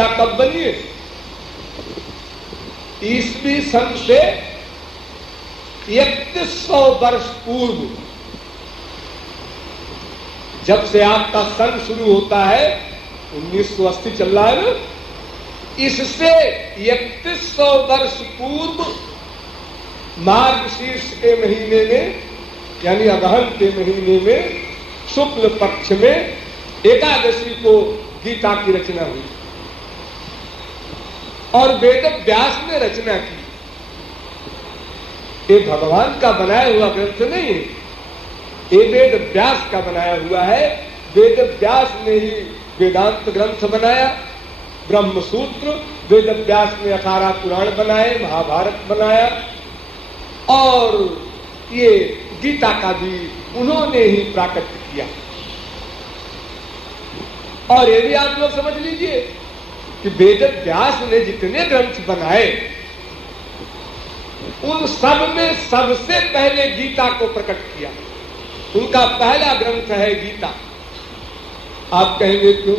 गीता कब बनी है? ईस्वी सन से 3100 वर्ष पूर्व, जब से आपका सन शुरू होता है, 1980 चल रहा है ना, इससे 3100 वर्ष पूर्व मार्गशीर्ष के महीने में, यानी अगहन के महीने में शुक्ल पक्ष में एकादशी को गीता की रचना हुई और वेद व्यास ने रचना की। ये भगवान का बनाया हुआ ग्रंथ नहीं है, ये वेद व्यास का बनाया हुआ है। वेद व्यास ने ही वेदांत ग्रंथ बनाया, ब्रह्म सूत्र, वेद व्यास ने 18 पुराण बनाए, महाभारत बनाया, और ये गीता का भी उन्होंने ही प्राकट्य किया। और ये भी आप लोग समझ लीजिए कि वेद व्यास ने जितने ग्रंथ बनाए, उन सब में सबसे पहले गीता को प्रकट किया। उनका पहला ग्रंथ है गीता। आप कहेंगे क्यों?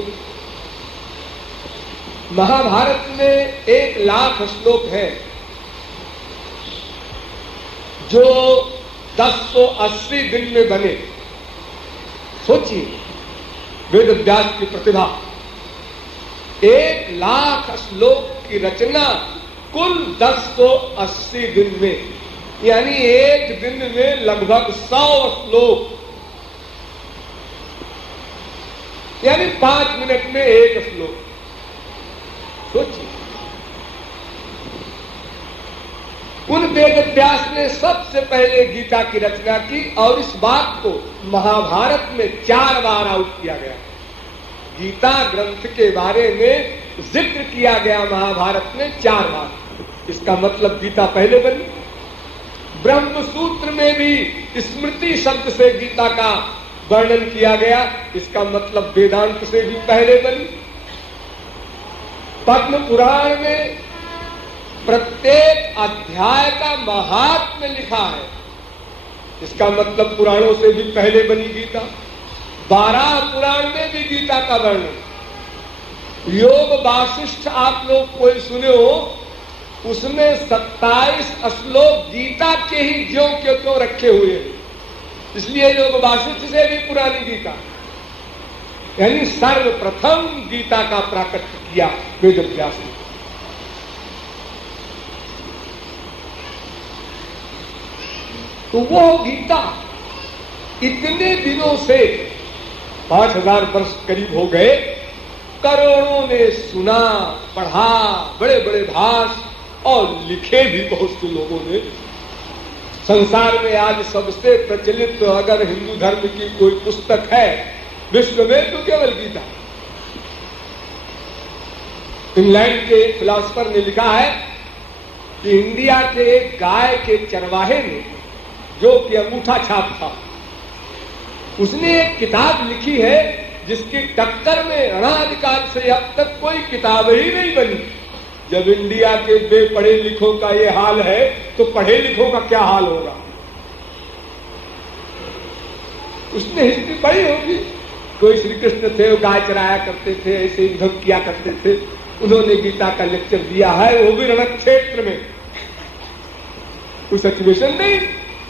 महाभारत में 1,00,000 श्लोक है जो 1080 दिन में बने। सोचिए वेद व्यास की प्रतिभा, 1,00,000 श्लोक की रचना कुल 1080 दिन में, यानी एक दिन में लगभग 100 श्लोक, यानी 5 मिनट में एक श्लोक। सोचिए, उन वेद व्यास ने सबसे पहले गीता की रचना की और इस बात को महाभारत में 4 बार आउट किया गया। गीता ग्रंथ के बारे में जिक्र किया गया महाभारत में 4 बार। इसका मतलब गीता पहले बनी। ब्रह्म सूत्र में भी स्मृति शब्द से गीता का वर्णन किया गया, इसका मतलब वेदांत से भी पहले बनी। पद्म पुराण में प्रत्येक अध्याय का महात्म्य लिखा है, इसका मतलब पुराणों से भी पहले बनी गीता। 12 पुराण में भी गीता का वर्णन। योग वासिष्ठ आप लोग कोई सुने हो, उसमें 27 श्लोक गीता के ही ज्यों के त्यों रखे हुए हैं, इसलिए योग वासिष्ठ से भी पुरानी गीता, यानी सर्वप्रथम गीता का प्राकट्य किया वेद व्यास ने। तो वो गीता इतने दिनों से 5000 वर्ष करीब हो गए, करोड़ों ने सुना, पढ़ा, बड़े बड़े भाष और लिखे भी बहुत से लोगों ने। संसार में आज सबसे प्रचलित अगर हिंदू धर्म की कोई पुस्तक है विश्व में तो केवल गीता। इंग्लैंड के एक फिलोसफर ने लिखा है कि इंडिया के एक गाय के चरवाहे ने, जो कि अंगूठा छाप था, उसने एक किताब लिखी है जिसकी टक्कर में अनादिकाल से अब तक कोई किताब ही नहीं बनी। जब इंडिया के बेपढ़े लिखों का ये हाल है तो पढ़े लिखों का क्या हाल होगा? उसने हिस्ट्री पढ़ी होगी। कोई श्री कृष्ण थे, वो गाय चराया करते थे, ऐसे युद्ध किया करते थे, उन्होंने गीता का लेक्चर दिया है, वो भी रण क्षेत्र में। कोई सिचुएशन नहीं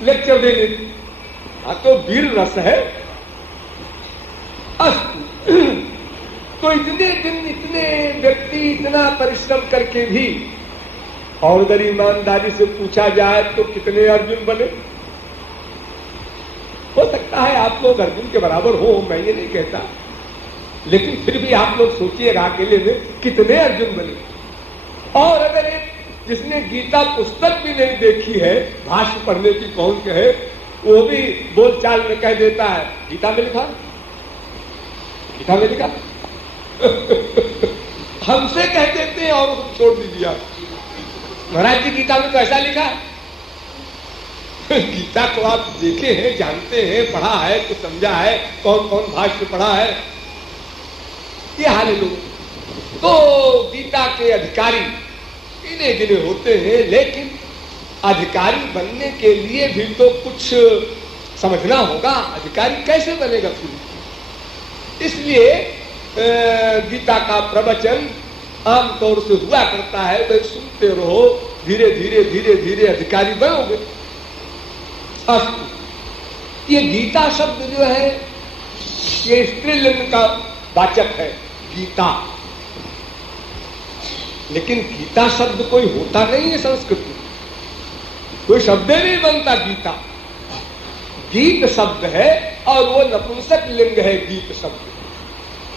लेक्चर देने की। हाँ तो वीर रस है। तो इतने दिन इतने व्यक्ति इतना परिश्रम करके भी, और अगर ईमानदारी से पूछा जाए तो कितने अर्जुन बने? हो सकता है आप लोग अर्जुन के बराबर हो, मैं ये नहीं कहता, लेकिन फिर भी आप लोग सोचिएगा अकेले में कितने अर्जुन बने। और अगर एक जिसने गीता पुस्तक भी नहीं देखी है, भाष्य पढ़ने की कौन कहे, वो भी बोलचाल में कह देता है गीता में लिखा, गीता में लिखा। हमसे कह देते हैं और छोड़ दीजिए आप, महाराज जी गीता में तो ऐसा लिखा है। गीता को आप देखे हैं, जानते हैं, पढ़ा है, कुछ समझा है, कौन कौन भाष्य पढ़ा है, ये हाल है लोग। तो गीता के अधिकारी गिने गिने होते हैं, लेकिन अधिकारी बनने के लिए भी तो कुछ समझना होगा। अधिकारी कैसे बनेगा फिर? इसलिए गीता का प्रवचन आमतौर से हुआ करता है, भाई सुनते रहो, धीरे धीरे धीरे धीरे अधिकारी बनोगे। अस्तु, ये गीता शब्द जो है ये स्त्रीलिंग का वाचक है, गीता। लेकिन गीता शब्द कोई होता नहीं है संस्कृत में, कोई शब्द नहीं बनता गीता। गीत शब्द है और वो नपुंसक लिंग है गीत शब्द,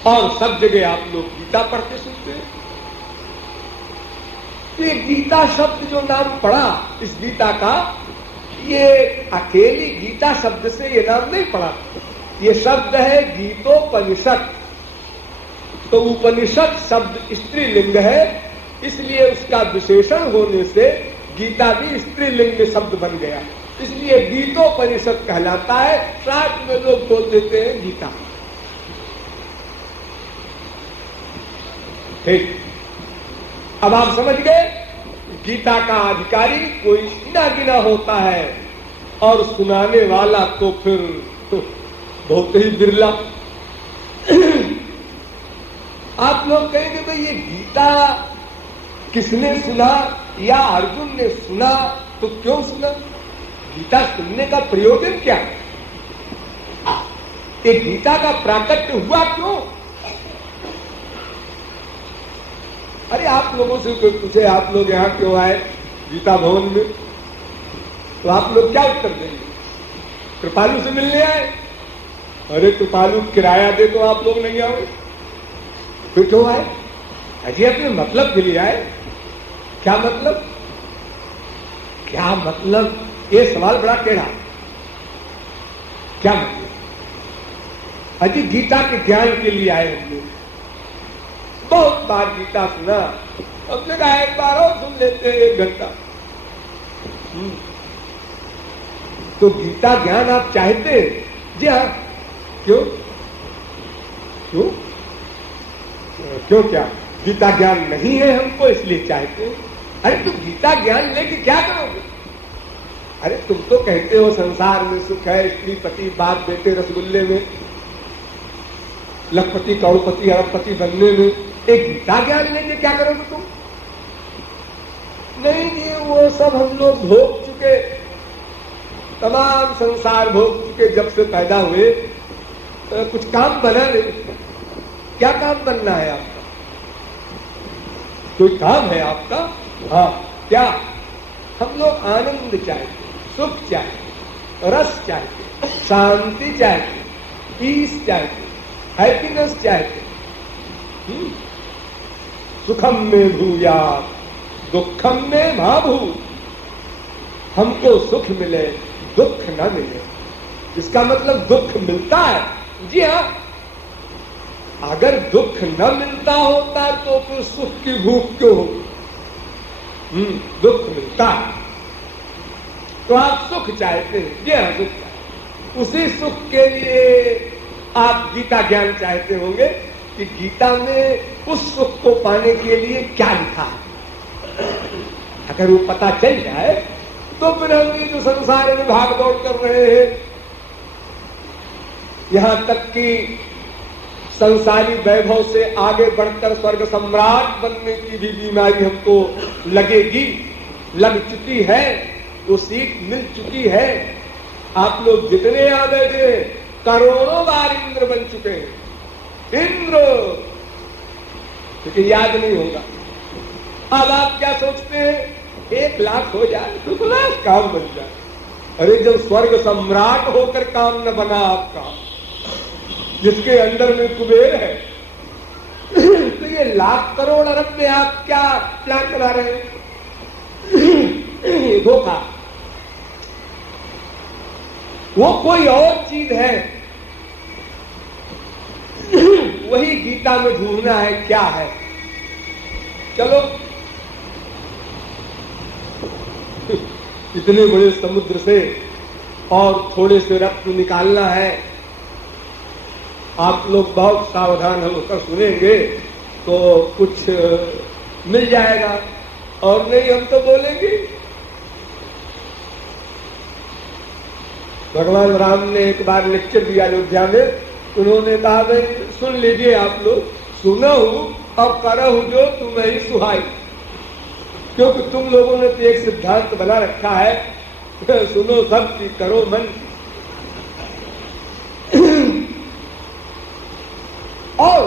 और सब जगह आप लोग गीता पढ़ते सुनते हैं। ये गीता शब्द जो नाम पड़ा इस गीता का, ये अकेली गीता शब्द से ये नाम नहीं पड़ा, ये शब्द है गीतोपनिषद। तो उपनिषद शब्द स्त्रीलिंग है, इसलिए उसका विशेषण होने से गीता भी स्त्रीलिंग शब्द बन गया, इसलिए गीतोपनिषद कहलाता है। साथ में लोग बोल देते हैं गीता। ठीक, अब आप समझ गए, गीता का अधिकारी कोई गिना गिना होता है और सुनाने वाला तो फिर बहुत ही बिरला। आप लोग कहेंगे भाई ये गीता किसने सुना, या अर्जुन ने सुना, तो क्यों सुना? गीता सुनने का प्रयोजन क्या है? ये गीता का प्राकट्य हुआ क्यों? अरे आप लोगों से कोई पूछे आप लोग यहाँ क्यों आए गीता भवन में, तो आप लोग क्या उत्तर देंगे? कृपालु से मिलने आए। अरे कृपालु किराया दे तो आप लोग नहीं आओगे, फिर क्यों आए? अजी अपने मतलब के लिए आए। क्या मतलब? क्या मतलब? ये सवाल बड़ा टेढ़ा। क्या मतलब? अजी गीता के ज्ञान के लिए आए हम लोग। बहुत बार गीता सुना, अपने कहा एक बार और सुन लेते हैं 1 घंटा। तो गीता ज्ञान आप चाहते हैं? जी हाँ। क्यों क्यों क्यों? क्या गीता ज्ञान नहीं है हमको इसलिए चाहते हैं? अरे तुम गीता ज्ञान लेके क्या करोगे? अरे तुम तो कहते हो संसार में सुख है, स्त्री पति बाप बेटे रसगुल्ले में, लखपति करोड़पति अरबपति बनने में। एक गीता ज्ञान लेके क्या करोगे तुम? नहीं जी, वो सब हम लोग भोग चुके, तमाम संसार भोग चुके, जब से पैदा हुए तो कुछ काम बना नहीं। क्या काम बनना है आपका? कोई काम है आपका? हाँ, क्या? हम लोग आनंद चाहते, सुख चाहते, रस चाहते, शांति चाहते, पीस चाहते, हैप्पीनेस चाहते। सुखम में भूयात् दुखम में मा भूत्। हमको सुख मिले, दुख न मिले। इसका मतलब दुख मिलता है। जी हाँ, अगर दुख न मिलता होता तो फिर सुख की भूख क्यों होगी? दुख मिलता है तो आप सुख चाहते हैं। जी हाँ, सुख चाहते। उसी सुख के लिए आप गीता ज्ञान चाहते होंगे कि गीता में उस सुख को पाने के लिए क्या लिखा है। अगर वो पता चल जाए तो फिर हम ये जो संसार में भाग दौड़ कर रहे हैं, यहां तक कि संसारी वैभव से आगे बढ़कर स्वर्ग सम्राट बनने की भी बीमारी हमको लगेगी, लग चुकी है, वो सीट मिल चुकी है। आप लोग जितने आ बैठे करोड़ों बार इंद्र बन चुके हैं। इंद्र, क्योंकि याद नहीं होगा। अब आप क्या सोचते हैं? 1 लाख हो जाए, 2 लाख काम बन जाए। अरे जब स्वर्ग सम्राट होकर काम न बना आपका, जिसके अंदर में कुबेर है, तो ये लाख करोड़ अरब में आप क्या प्लान करा रहे हैं? धोखा। वो कोई और चीज है, वही गीता में ढूंढना है क्या है। चलो, इतने बड़े समुद्र से और थोड़े से रत्न निकालना है। आप लोग बहुत सावधान होकर सुनेंगे तो कुछ मिल जाएगा, और नहीं हम तो बोलेंगे। भगवान राम ने एक बार लेक्चर दिया अयोध्या में, उन्होंने कहा भाई सुन लीजिए आप लोग, सुना हूं अब करहु जो तुम्हें ही सुहाई, क्योंकि तुम लोगों ने तो एक सिद्धांत बना रखा है, सुनो सबकी करो मन की। और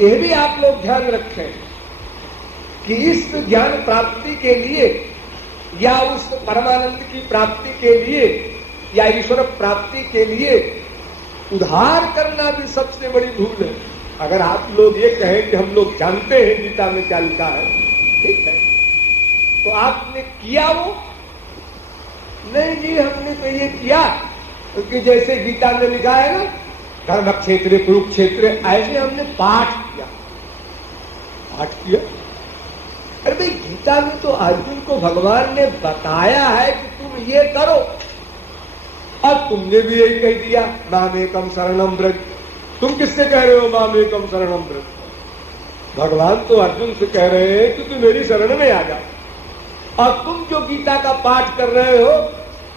यह भी आप लोग ध्यान रखें कि इस ज्ञान प्राप्ति के लिए या उस परमानंद की प्राप्ति के लिए या ईश्वर प्राप्ति के लिए उद्धार करना भी सबसे बड़ी भूल है। अगर आप लोग ये कहें कि हम लोग जानते हैं गीता में क्या लिखा है, ठीक है, तो आपने किया वो नहीं जी, हमने तो ये किया कि जैसे गीता में लिखा है ना, धर्म क्षेत्र कुरुक्षेत्र, ऐसे हमने पाठ किया। पाठ किया? अरे भाई, गीता में तो अर्जुन को भगवान ने बताया है कि तुम ये करो, और तुमने भी यही कह दिया, मामेकम शरणम व्रज। तुम किससे कह रहे हो मामेकम शरणम व्रज? भगवान तो अर्जुन से कह रहे हैं कि तू मेरी शरण में आ जा। और तुम जो गीता का पाठ कर रहे हो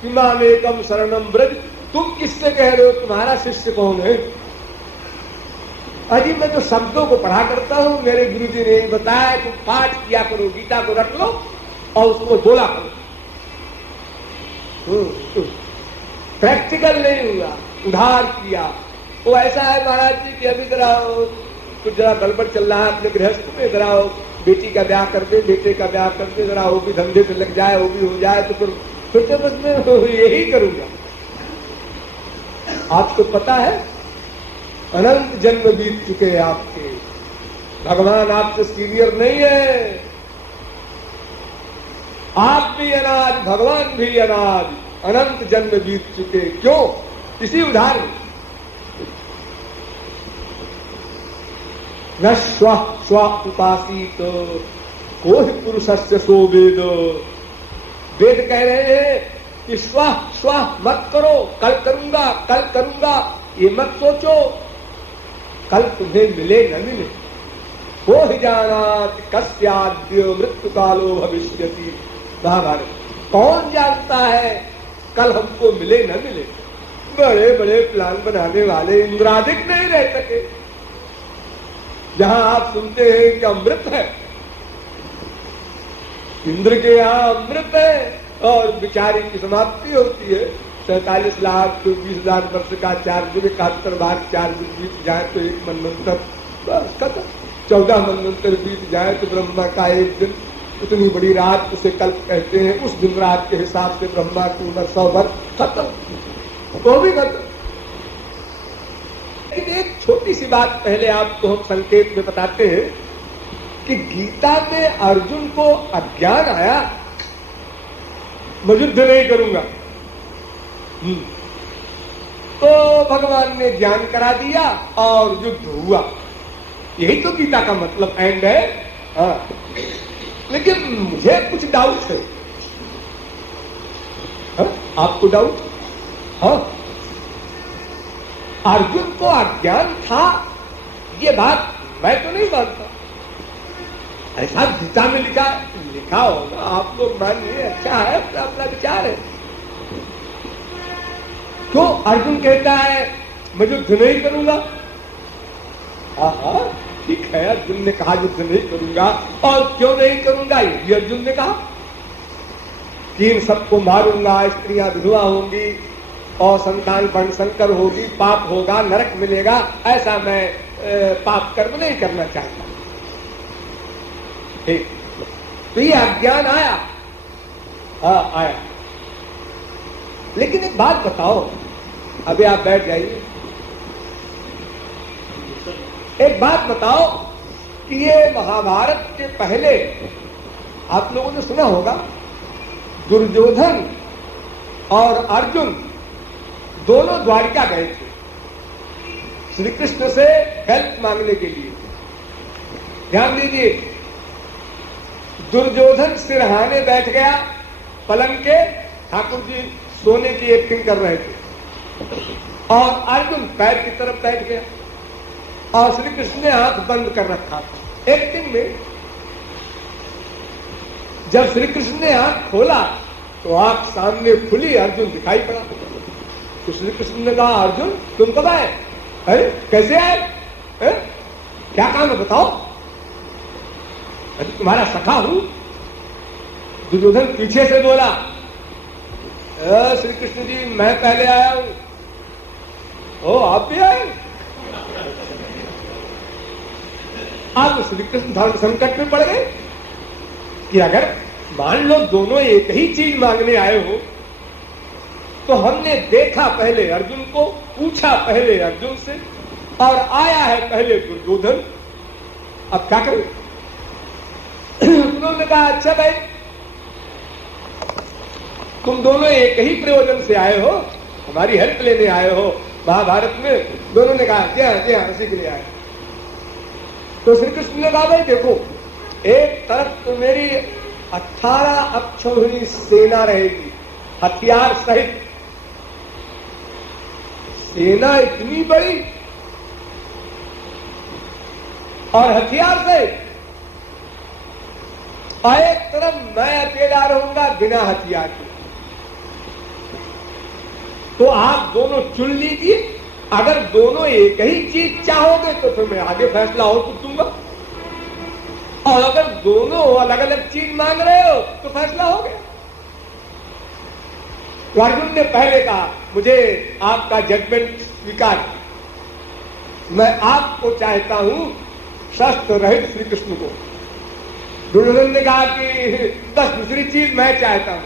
कि मामेकम शरणम व्रज, तुम किससे कह रहे हो? तुम्हारा शिष्य कौन है? अजी मैं तो शब्दों को पढ़ा करता हूं, मेरे गुरुजी ने बताया तुम पाठ किया करो, गीता को रट लो और उसको बोला करो। प्रैक्टिकल नहीं हुआ, उधार किया। वो ऐसा है महाराज जी कि अभी जरा कुछ जरा गड़बड़ चल रहा है अपने गृहस्थ में, जरा बेटी का ब्याह कर दे, बेटे का ब्याह कर दे, जरा वो भी धंधे से लग जाए, वो भी हो जाए, तो फिर तो बस मैं यही करूंगा। आपको पता है अनंत जन्म बीत चुके हैं आपके, भगवान आपसे सीनियर नहीं है। आप भी अनाज, भगवान भी अनाज, अनंत जन्म बीत चुके। क्यों? इसी उदाहरण न स्व स्व उपासित कोहि पुरुषस्य सो वेद। वेद कह रहे हैं कि स्व स्व मत करो, कल करूंगा, कल करूंगा, ये मत सोचो, कल तुम्हें मिले न मिले। को ही जानात कस्याद्य मृत्यु कालो भविष्यति। महाभारत। कौन जानता है कल हमको मिले न मिले? बड़े बड़े प्लान बनाने वाले इंद्रादिक नहीं रह सके। जहां आप सुनते हैं कि अमृत है, इंद्र के यहां अमृत है, और बिचारी की समाप्ति होती है। 47,20,000 वर्ष का 471 बार 4 बीत जाए तो एक मनवंतर, बस खत्म। 14 मनवंतर बीत जाए तो ब्रह्मा का एक दिन, उतनी बड़ी रात उसे कल्प कहते हैं। उस दिन रात के हिसाब से ब्रह्मा की उम्र 100 वर्ष, खत्म, वो भी खत्म। लेकिन एक छोटी सी बात पहले आपको हम संकेत में बताते हैं कि गीता में अर्जुन को अज्ञान आया, मैं युद्ध नहीं करूंगा, तो भगवान ने ज्ञान करा दिया और युद्ध हुआ। यही तो गीता का मतलब एंड है। हाँ। लेकिन मुझे कुछ डाउट है। हाँ? आपको डाउट? हाँ, अर्जुन को अज्ञान था, ये बात मैं तो नहीं मानता। ऐसा गीता में लिखा होगा, आप लोग मानिए, अच्छा है, अपना विचार है। क्यों अर्जुन कहता है मैं युद्ध नहीं करूंगा? हाँ, ठीक है, अर्जुन ने कहा युद्ध नहीं करूंगा, और क्यों नहीं करूंगा ये भी अर्जुन ने कहा कि इन सबको मारूंगा, स्त्रियां विधवा होंगी और संतान वर्णशंकर होगी, पाप होगा, नरक मिलेगा, ऐसा मैं पाप कर्म नहीं करना चाहता। ठीक, तो ये अज्ञान आया। हाँ, आया। लेकिन एक बात बताओ, अभी आप बैठ जाइए, एक बात बताओ कि ये महाभारत के पहले आप लोगों ने सुना होगा दुर्योधन और अर्जुन दोनों द्वारिका गए थे श्री कृष्ण से हेल्प मांगने के लिए। ध्यान दीजिए, दुर्योधन सिरहाने बैठ गया पलंग के, ठाकुर जी सोने की एक्टिंग कर रहे थे, और अर्जुन पैर की तरफ बैठ गया, और श्री कृष्ण ने हाथ बंद कर रखा था एक्टिंग में। जब श्री कृष्ण ने हाथ खोला तो आंख सामने खुली, अर्जुन दिखाई पड़ा। तो श्री कृष्ण ने कहा, अर्जुन तुम कब आए? कैसे आए? क्या काम है बताओ? अरे तुम्हारा सखा हूं। दुर्योधन पीछे से बोला, श्री कृष्ण जी मैं पहले आया हूं। ओ आप भी आए? अब श्री कृष्ण धर्म संकट में पड़ गए कि अगर मान लो दोनों एक ही चीज मांगने आए हो, तो हमने देखा पहले अर्जुन को, पूछा पहले अर्जुन से, और आया है पहले दुर्योधन, अब क्या करें? उन्होंने कहा अच्छा भाई तुम दोनों एक ही प्रयोजन से आए हो, हमारी हेल्प लेने आए हो महाभारत में। दोनों ने कहा जी हाँ उसी के लिए आए। तो श्री कृष्ण ने कहा भाई देखो, एक तरफ तो मेरी 18 अक्षौहिणी सेना रहेगी, हथियार सहित। सेना इतनी बड़ी और हथियार सहित, और एक तरफ मैं अकेला रहूंगा बिना हथियार के। तो आप दोनों चुन लीजिए, अगर दोनों एक ही चीज चाहोगे तो फिर मैं आगे फैसला और कुछ दूंगा, और अगर दोनों अलग अलग चीज मांग रहे हो तो फैसला हो गया। तो अर्जुन ने पहले कहा मुझे आपका जजमेंट स्वीकार, मैं आपको चाहता हूं शस्त्र रहित श्री कृष्ण को। दुर्योधन ने कहा कि बस दूसरी चीज मैं चाहता हूं।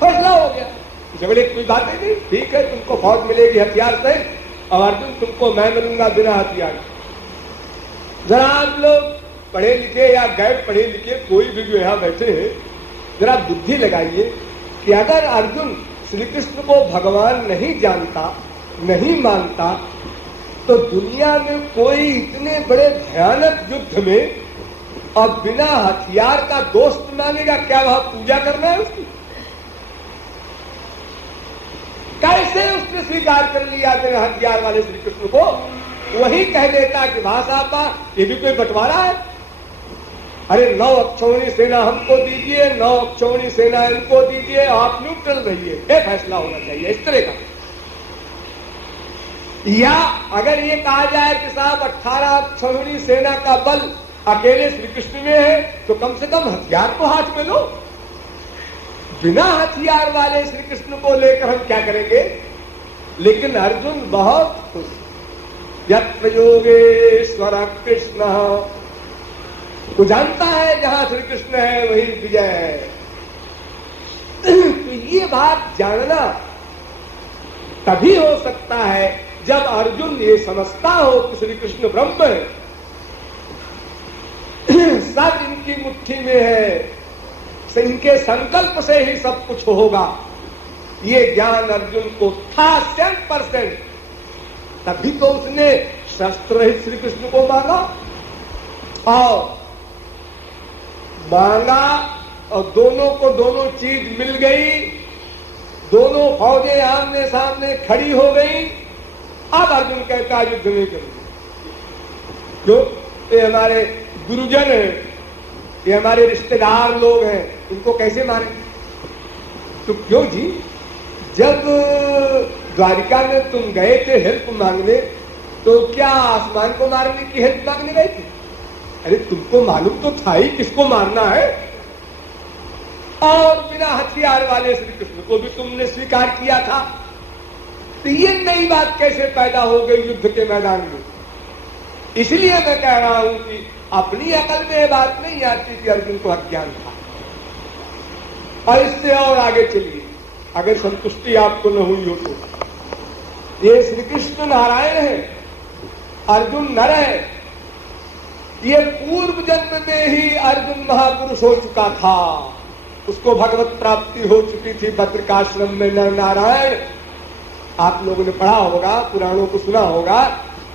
फैसला हो गया, झगड़े की कोई बात ही नहीं। ठीक है, तुमको फौज मिलेगी हथियार से, और अर्जुन तुमको मैं मिलूंगा बिना हथियार। जरा आप लोग पढ़े लिखे या गैर पढ़े लिखे कोई भी जो यहां बैठे हैं, जरा बुद्धि लगाइए कि अगर अर्जुन श्री कृष्ण को भगवान नहीं जानता, नहीं मानता, तो दुनिया में कोई इतने बड़े भयानक युद्ध में और बिना हथियार का दोस्त मानेगा क्या? वहां पूजा करना है उसकी? कैसे उसने स्वीकार कर लिया बिना हथियार वाले श्री कृष्ण को? वही कह देता कि भाई साहब ये भी कोई बंटवारा है? अरे 9 अक्षौहिणी सेना हमको दीजिए, 9 अक्षौहिणी सेना इनको दीजिए, आप न्यूट्रल रहिए, ये फैसला होना चाहिए इस तरह का। या अगर ये कहा जाए कि साहब 18 अक्षौहिणी सेना का बल अकेले श्री कृष्ण में है, तो कम से कम हथियार को हाथ में लो। बिना हथियार वाले श्री कृष्ण को लेकर हम क्या करेंगे? लेकिन अर्जुन बहुत खुश, यत्र योगेश्वर कृष्ण, वो जानता है जहां श्री कृष्ण है वही विजय है। तो ये बात जानना तभी हो सकता है जब अर्जुन ये समझता हो कि श्री कृष्ण ब्रह्म है, सब इनकी मुट्ठी में है, इनके संकल्प से ही सब कुछ होगा। ये ज्ञान अर्जुन को था 100%, तभी तो उसने शस्त्र रहित श्री कृष्ण को मांगा, और दोनों को दोनों चीज मिल गई, दोनों फौजें आमने सामने खड़ी हो गई। अब अर्जुन कहता युद्ध नहीं करेंगे, क्यों? ये हमारे गुरुजन हैं, ये हमारे रिश्तेदार लोग हैं, इनको कैसे मारेंगे? तो क्यों जी, जब द्वारिका में तुम गए थे हेल्प मांगने, तो क्या आसमान को मारने की हेल्प मांगने गए थे? अरे तुमको मालूम तो था ही किसको मारना है, और बिना हथियार वाले श्री कृष्ण को भी तुमने स्वीकार किया था। तो ये नई बात कैसे पैदा हो गई युद्ध के मैदान में? इसलिए मैं कह रहा हूं कि अपनी अकल में ये बात नहीं आती कि अर्जुन को अज्ञान था। और इससे और आगे चलिए, अगर संतुष्टि आपको न हुई हो तो ये श्री कृष्ण नारायण है, अर्जुन नर है। ये पूर्व जन्म में ही अर्जुन महापुरुष हो चुका था, उसको भगवत प्राप्ति हो चुकी थी बद्रिकाश्रम में। नर नारायण आप लोगों ने पढ़ा होगा, पुराणों को सुना होगा,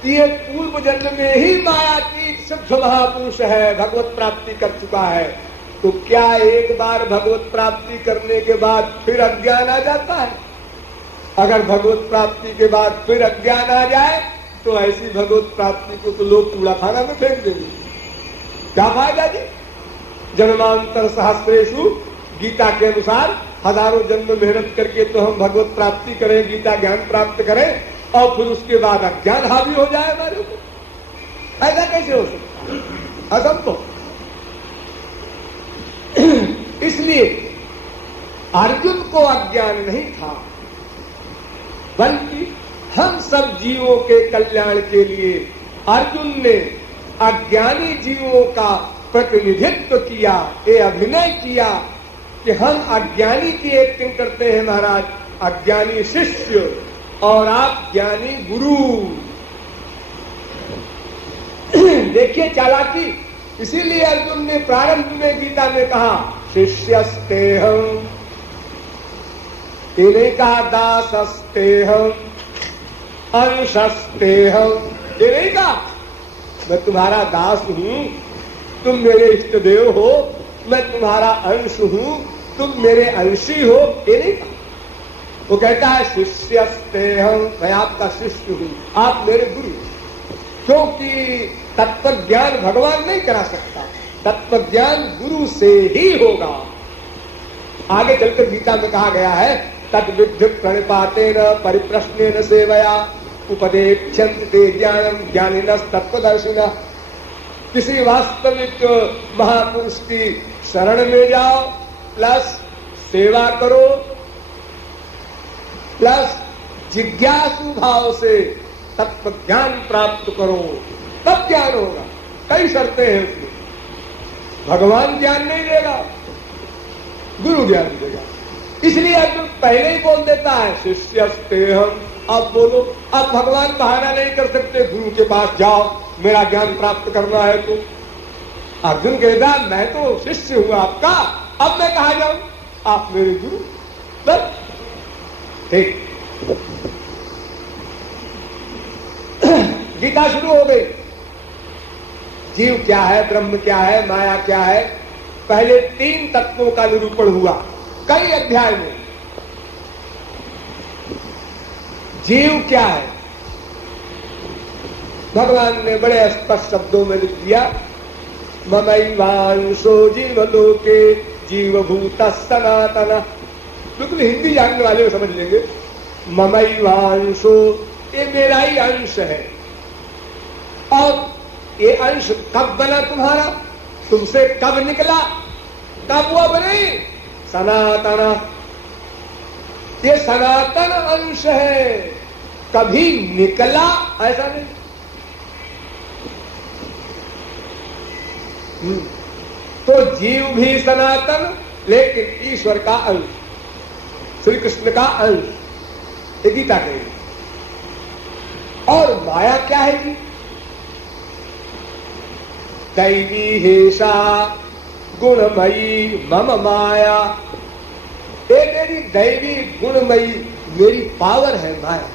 ये पूर्व जन्म में ही मायातीत शुद्ध महापुरुष है, भगवत प्राप्ति कर चुका है। तो क्या एक बार भगवत प्राप्ति करने के बाद फिर अज्ञान आ जाता है? अगर भगवत प्राप्ति के बाद फिर अज्ञान आ जाए तो ऐसी भगवत प्राप्ति को तो लोग कूड़ा खाना में फेंक देंगे। क्या फायदा जी? जन्मांतर सहस्रेषु, गीता के अनुसार हजारों जन्म मेहनत करके तो हम भगवत प्राप्ति करें, गीता ज्ञान प्राप्त करें, और फिर उसके बाद अज्ञान हावी हो जाए हमारे ऊपर? ऐसा कैसे हो सकता? असंभव। इसलिए अर्जुन को अज्ञान नहीं था, बल्कि हम सब जीवों के कल्याण के लिए अर्जुन ने अज्ञानी जीवों का प्रतिनिधित्व किया, ये अभिनय किया कि हम अज्ञानी की एक्टिंग करते हैं महाराज, अज्ञानी शिष्य और आप ज्ञानी गुरु। देखिए चालाकी। इसीलिए अर्जुन ने प्रारंभ में गीता में कहा शिष्यस्तेहम्, ये नहीं कहा दासस्तेहम्, अंशस्तेहम्, ये नहीं कहा मैं तुम्हारा दास हूं, तुम मेरे इष्ट देव हो, मैं तुम्हारा अंश हूं, तुम मेरे अंशी हो, ये नहीं कहा। वो कहता है शिष्यस्तेहम्, मैं आपका शिष्य हूं, आप मेरे गुरु। क्योंकि तत्व ज्ञान भगवान नहीं करा सकता, तत्व ज्ञान गुरु से ही होगा। आगे चलकर गीता में कहा गया है तद्विद्धि प्रणिपातेन परिप्रश्नेन सेवया उपदेक्षन्ति ते ज्ञानम ज्ञानिनः तत्वदर्शिनः। किसी वास्तविक महापुरुष की शरण में जाओ, प्लस सेवा करो, प्लस जिज्ञासु भाव से तत्व ज्ञान प्राप्त करो, तब ज्ञान होगा। कई शर्तें हैं उसमें। भगवान ज्ञान नहीं देगा, गुरु ज्ञान देगा। इसलिए अर्जुन पहले ही बोल देता है शिष्यस्तेहम्। अब बोलो, अब भगवान बहाना नहीं कर सकते गुरु के पास जाओ मेरा ज्ञान प्राप्त करना है तो। अर्जुन कहता मैं तो शिष्य हूं आपका, अब मैं कहा जाऊं, आप मेरे गुरु। बस ठीक। गीता शुरू हो गई। जीव क्या है, ब्रह्म क्या है, माया क्या है, पहले 3 तत्वों का निरूपण हुआ कई अध्याय में। जीव क्या है, भगवान ने बड़े स्पष्ट शब्दों में लिख दिया ममैवांशो जीवलोके जीवभूतः सनातनः। बिल्कुल हिंदी जानने वाले समझ लेंगे। ममैवांशो, ये मेरा ही अंश है। और ये अंश कब बना तुम्हारा, तुमसे कब निकला, कब हुआ बने? सनातन, ये सनातन अंश है, कभी निकला ऐसा नहीं। तो जीव भी सनातन, लेकिन ईश्वर का अंश, श्री कृष्ण का अंश, ये गीता कहेगी। और माया क्या है जी? दैवी हेषा गुणमयी मम माया, ये मेरी दैवी गुणमयी मेरी पावर है माया।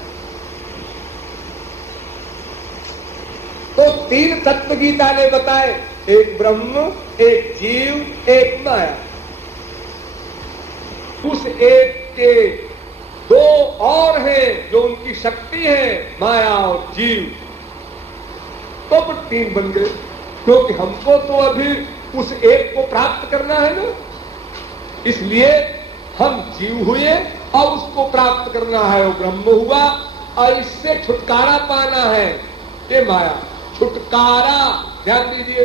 तो 3 तत्व गीता ने बताए, एक ब्रह्म, एक जीव, एक माया। उस एक के 2 और हैं जो उनकी शक्ति है, माया और जीव। तो 3 बन गए, क्योंकि हमको तो अभी उस एक को प्राप्त करना है ना, इसलिए हम जीव हुए और उसको प्राप्त करना है, वो ब्रह्म हुआ। और इससे छुटकारा पाना है, ये माया। छुटकारा, ध्यान दीजिए,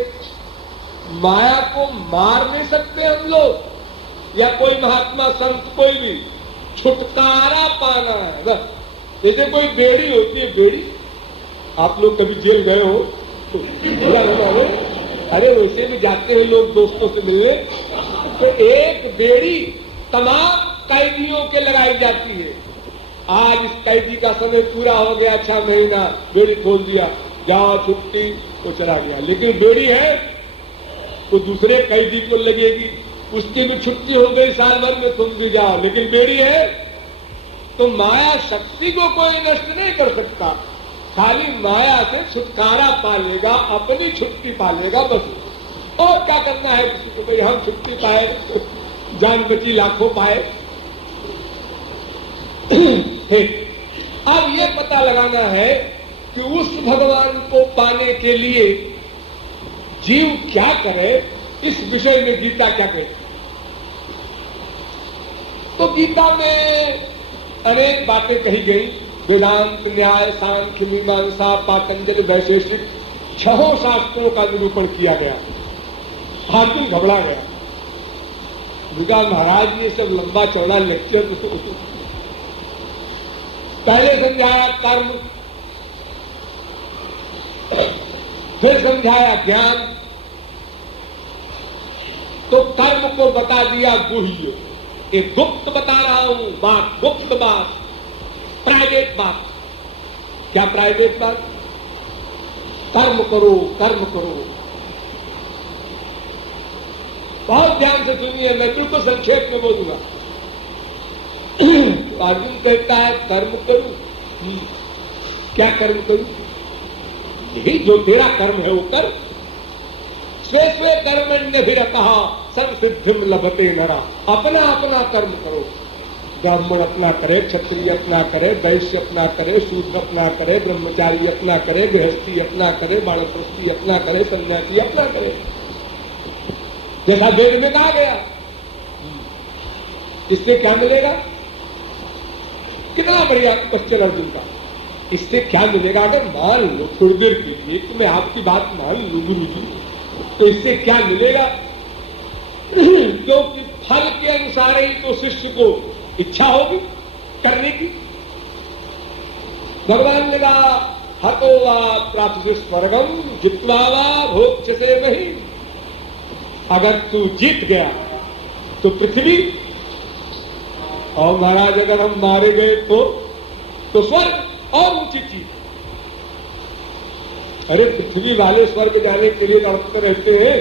माया को मार नहीं सकते हम लोग या कोई महात्मा संत कोई भी, छुटकारा पाना है बस। जैसे कोई बेड़ी होती है, बेड़ी, आप लोग कभी जेल गए हो तो अरे वैसे भी जाते हैं लोग दोस्तों से मिलने, तो एक बेड़ी तमाम कैदियों के लगाई जाती है। आज इस कैदी का समय पूरा हो गया, 6 महीना, बेड़ी खोल दिया, जाओ छुट्टी, तो चला गया। लेकिन बेड़ी है वो दूसरे कैदी को लगेगी, उसकी भी छुट्टी हो गई साल भर में, तुम भी जाओ, लेकिन बेड़ी है। तो माया शक्ति को कोई नष्ट नहीं कर सकता, खाली माया से छुटकारा पालेगा, अपनी छुट्टी पालेगा बस। और क्या करना है किसी को, भाई हम छुट्टी पाए, जान बची लाखों पाए। अब ये पता लगाना है कि उस भगवान को पाने के लिए जीव क्या करे, इस विषय में गीता क्या कहती है। तो गीता में अनेक बातें कही गई, वेदांत, न्याय, सांख्य, मीमांसा, पातंजलि, वैशेषिक 6 शास्त्रों का निरूपण किया गया। हाकिम घबरा गया, दुर्गा महाराज ये सब लंबा चौड़ा लेक्चर पहले समझाया कर्म, फिर समझाया ज्ञान, तो कर्म को बता दिया गुह्य। एक गुप्त बता रहा हूं बात, गुप्त बात, प्राइवेट बात। क्या प्राइवेट बात? कर्म करो, कर्म करो। बहुत ध्यान से सुनिए, मैं बिल्कुल संक्षेप में बोलूंगा। तो अर्जुन कहता है कर्म करूं। क्या कर्म करूं? यही जो तेरा कर्म है वो कर। स्वे स्वे कर्मण्यभिरतः संसिद्धिं लभते नरा। अपना अपना कर्म करो। ब्राह्मण अपना करे, क्षत्रिय अपना करे, वैश्य अपना करे, शूद्र अपना करे, ब्रह्मचारी अपना करे, गृहस्थी अपना करे, वानप्रस्थी अपना करे, सन्यासी अपना करे, जैसा वेद में कहा गया। इससे क्या मिलेगा? कितना बढ़िया क्वेश्चन अर्जुन का। इससे क्या मिलेगा? अगर मान लो थोड़ी देर के लिए तो मैं आपकी बात मान लू गुरु जी, तो इससे क्या मिलेगा? क्योंकि फल के अनुसार ही तो शिष्य को इच्छा होगी करने की। भगवान ने कहा हतो वा प्राप्त स्वर्गम जित्वा वा भोक्ष्यसे नहीं। अगर तू जीत गया तो पृथ्वी, और महाराज अगर हम मारे गए तो स्वर्ग और ऊंची चीज। अरे पृथ्वी वाले स्वर्ग जाने के लिए तड़पते रहते हैं।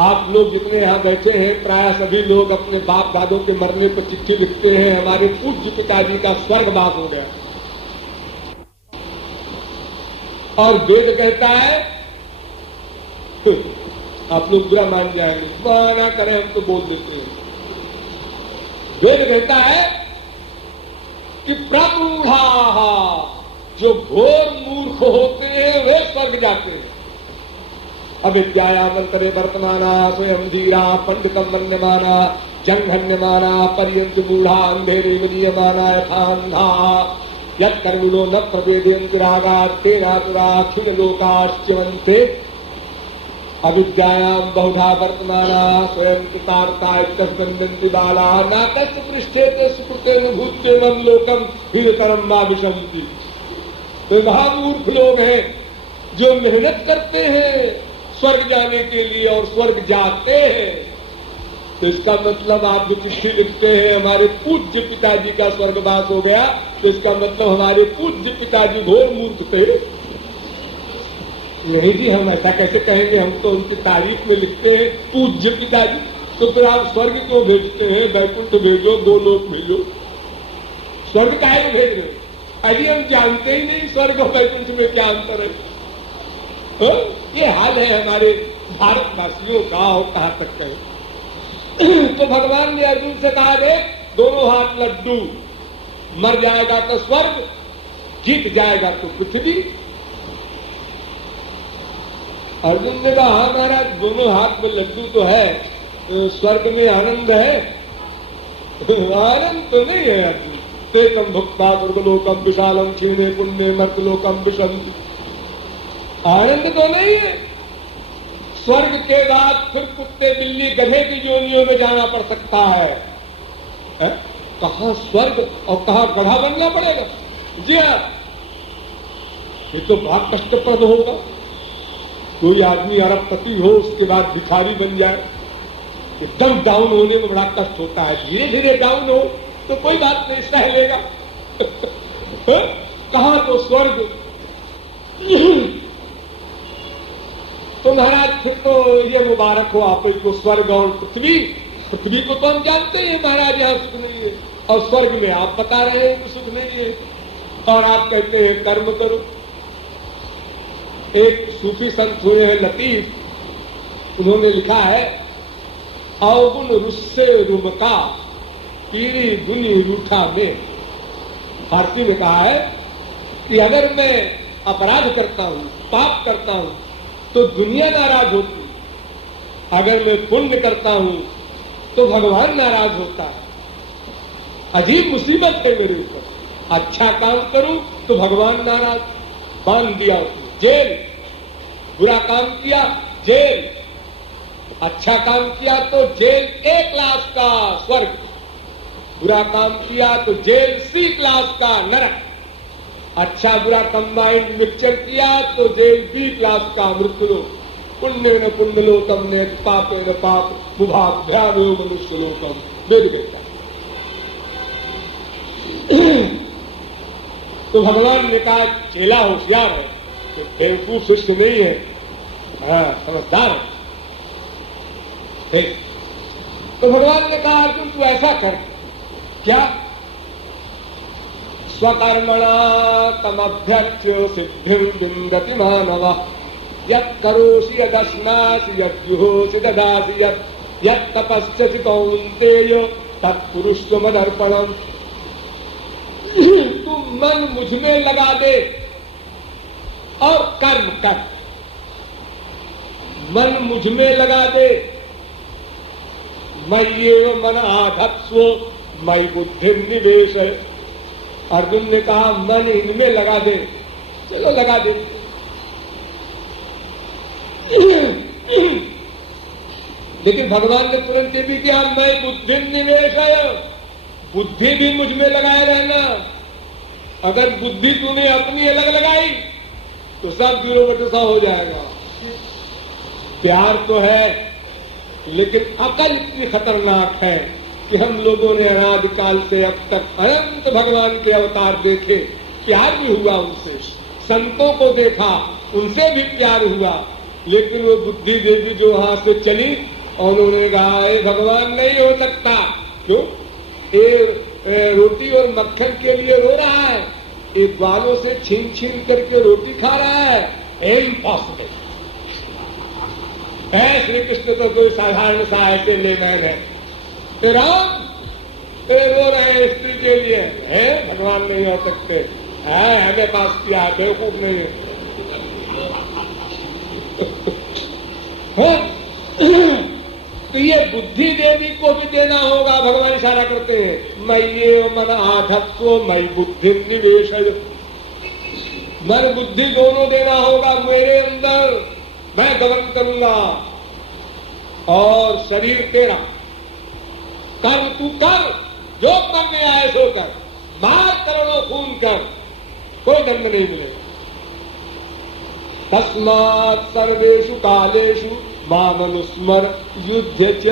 आप लोग जितने यहाँ बैठे हैं प्राय सभी लोग अपने बाप दादों के मरने पर चिट्ठी लिखते हैं, हमारे पूज्य पिताजी का स्वर्गवास हो गया। और वेद कहता है, आप लोग बुरा मान जाएंगे, माना करें हम तो बोल देते हैं। वेद कहता है कि प्रमूढ़ा, जो घोर मूर्ख होते हैं वे स्वर्ग जाते हैं। अविद्यायामंतरे वर्तमाना स्वयं धीरा पंडितम मन्यमाना जंघन्यमाना पर्यंत मूढ़ा अंधेरे विनीयमाना यथांधा यत्कर्मिणो न प्रवेदयन्ति रागात् तेनातुरा खिल लोकाश्च्यवन्ते अविद्यायां बहुधा वर्तमाना स्वयं कृतार्था इत्यस्मन्यन्ति बाला नाकस्य पृष्ठेते सुकृतेन भूतेन लोकम हीनतरं मा विशन्ति। तो महामूर्ख लोग हैं जो मेहनत करते हैं स्वर्ग जाने के लिए और स्वर्ग जाते हैं। तो इसका मतलब आप जो चिट्ठी लिखते हैं हमारे पूज्य पिताजी का स्वर्गवास हो गया, तो इसका मतलब हमारे पूज्य पिताजी घोर मूर्ख थे। नहीं जी, हम ऐसा कैसे कहेंगे? हम तो उनकी तारीफ में लिखते हैं पूज्य पिताजी। तो फिर आप स्वर्ग क्यों भेजते हैं? वैकुंठ भेजो, गोलोक भेजो, स्वर्ग काहे में भेज रहे? अभी हम जानते ही नहीं स्वर्ग और वैकुंठ में क्या अंतर है। ये हाल है हमारे भारतवासियों का, और कहां तक कहें। तो भगवान ने अर्जुन से कहा, देख दोनों हाथ लड्डू, मर जाएगा तो स्वर्ग, जीत जाएगा तो पृथ्वी। अर्जुन ने कहा हाँ महाराज, दोनों हाथ में लड्डू तो है, स्वर्ग में आनंद है? आनंद तो नहीं है अर्जुन। तेतम भुक्ता स्वर्गलोकम विशालम क्षीणे पुण्य मर्तलोकम विशंति। आनंद तो नहीं है। स्वर्ग के बाद फिर कुत्ते बिल्ली गधे की योनियों में जाना पड़ सकता है। कहां स्वर्ग और कहां गधा बनना पड़ेगा? जी हाँ, ये तो बहुत कष्टप्रद होगा। कोई आदमी अरबपति हो उसके बाद भिखारी बन जाए, एकदम डाउन होने में बड़ा कष्ट होता है। धीरे धीरे डाउन हो तो कोई बात नहीं, सह लेगा। कहां तो स्वर्ग। तो महाराज फिर तो ये मुबारक हो आप को, स्वर्ग और पृथ्वी। पृथ्वी को तो हम जानते हैं महाराज यहाँ सुख नहीं है, और स्वर्ग में आप बता रहे हैं कि सुख नहीं है, और आप कहते हैं कर्म करो। एक सूफी संत हुए हैं लतीफ, उन्होंने लिखा है अवगुण रुस्से रुमका पीरी दुनी रूठा में। फारसी में कहा है कि अगर मैं अपराध करता हूं, पाप करता हूं तो दुनिया नाराज होती, अगर मैं पुण्य करता हूं तो भगवान नाराज होता है। अजीब मुसीबत है मेरे ऊपर। अच्छा काम करूं तो भगवान नाराज, बांध दिया उसने, जेल। बुरा काम किया, जेल। अच्छा काम किया तो जेल A क्लास का स्वर्ग, बुरा काम किया तो जेल C क्लास का नरक। अच्छा बुरा कंबाइंड मिक्सचर किया तो जेल B क्लास का मृत्युलोक। पुण्य न पुण्यलोकम ने पाप न पाप मुभाभ्याम मनुष्यलोकम, वेद कहता। तो भगवान ने कहा चेला होशियार है, तो बेवकूफ शिष्य नहीं है, समझदार है। तो भगवान ने कहा अर्जुन तू ऐसा कर, क्या? स्वकर्मणा तमभ्यर्च्य सिद्धिं विन्दति मानवः, यत् करोषि यदश्नासि यद्जुहोषि ददासि यत् तपस्यसि कौन्तेय तत्कुरुष्व मदर्पणम्। तू मन मुझ में लगा दे और कर्म कर। मन मुझ में लगा दे, मय्येव मन आधत्स्व मयि बुद्धि निवेश। अर्जुन ने कहा मन इनमें लगा दे, चलो लगा दे। लेकिन भगवान ने तुरंत ये भी किया, मैं बुद्धि निवेश है, बुद्धि भी मुझ में लगाए रहना। अगर बुद्धि तूने अपनी अलग लगाई तो सब गिरोबटसा हो जाएगा। प्यार तो है, लेकिन अकल इतनी खतरनाक है कि हम लोगों ने अनादिकाल से अब तक अनंत भगवान के अवतार देखे, प्यार भी हुआ उनसे, संतों को देखा, उनसे भी प्यार हुआ, लेकिन वो बुद्धि देवी जो वहां से चली और उन्होंने कहा भगवान नहीं हो सकता। क्यों? रोटी और मक्खन के लिए रो रहा है, एक ग्वालों से छीन छीन करके रोटी खा रहा है, इम्पॉसिबल। श्री कृष्ण तो कोई साधारण सा ऐसे लेमैन है। राम रो रहे हैं स्त्री के लिए, है भगवान नहीं हो सकते, हमें पास किया, बेवकूफ नहीं है। तो ये बुद्धि देवी को भी देना होगा। भगवान इशारा करते हैं, मय्ये मन आधत्स्व मयि बुद्धि निवेश। मन बुद्धि दोनों देना होगा मेरे अंदर, मैं गमन करूंगा। और शरीर तेरा, कर्म तू कर, जो करने आए सो कर, मार करोड़ों खून कर, कोई दंड नहीं मिलेगा। तस्मात् सर्वेषु कालेषु मामनुस्मर युध्य च।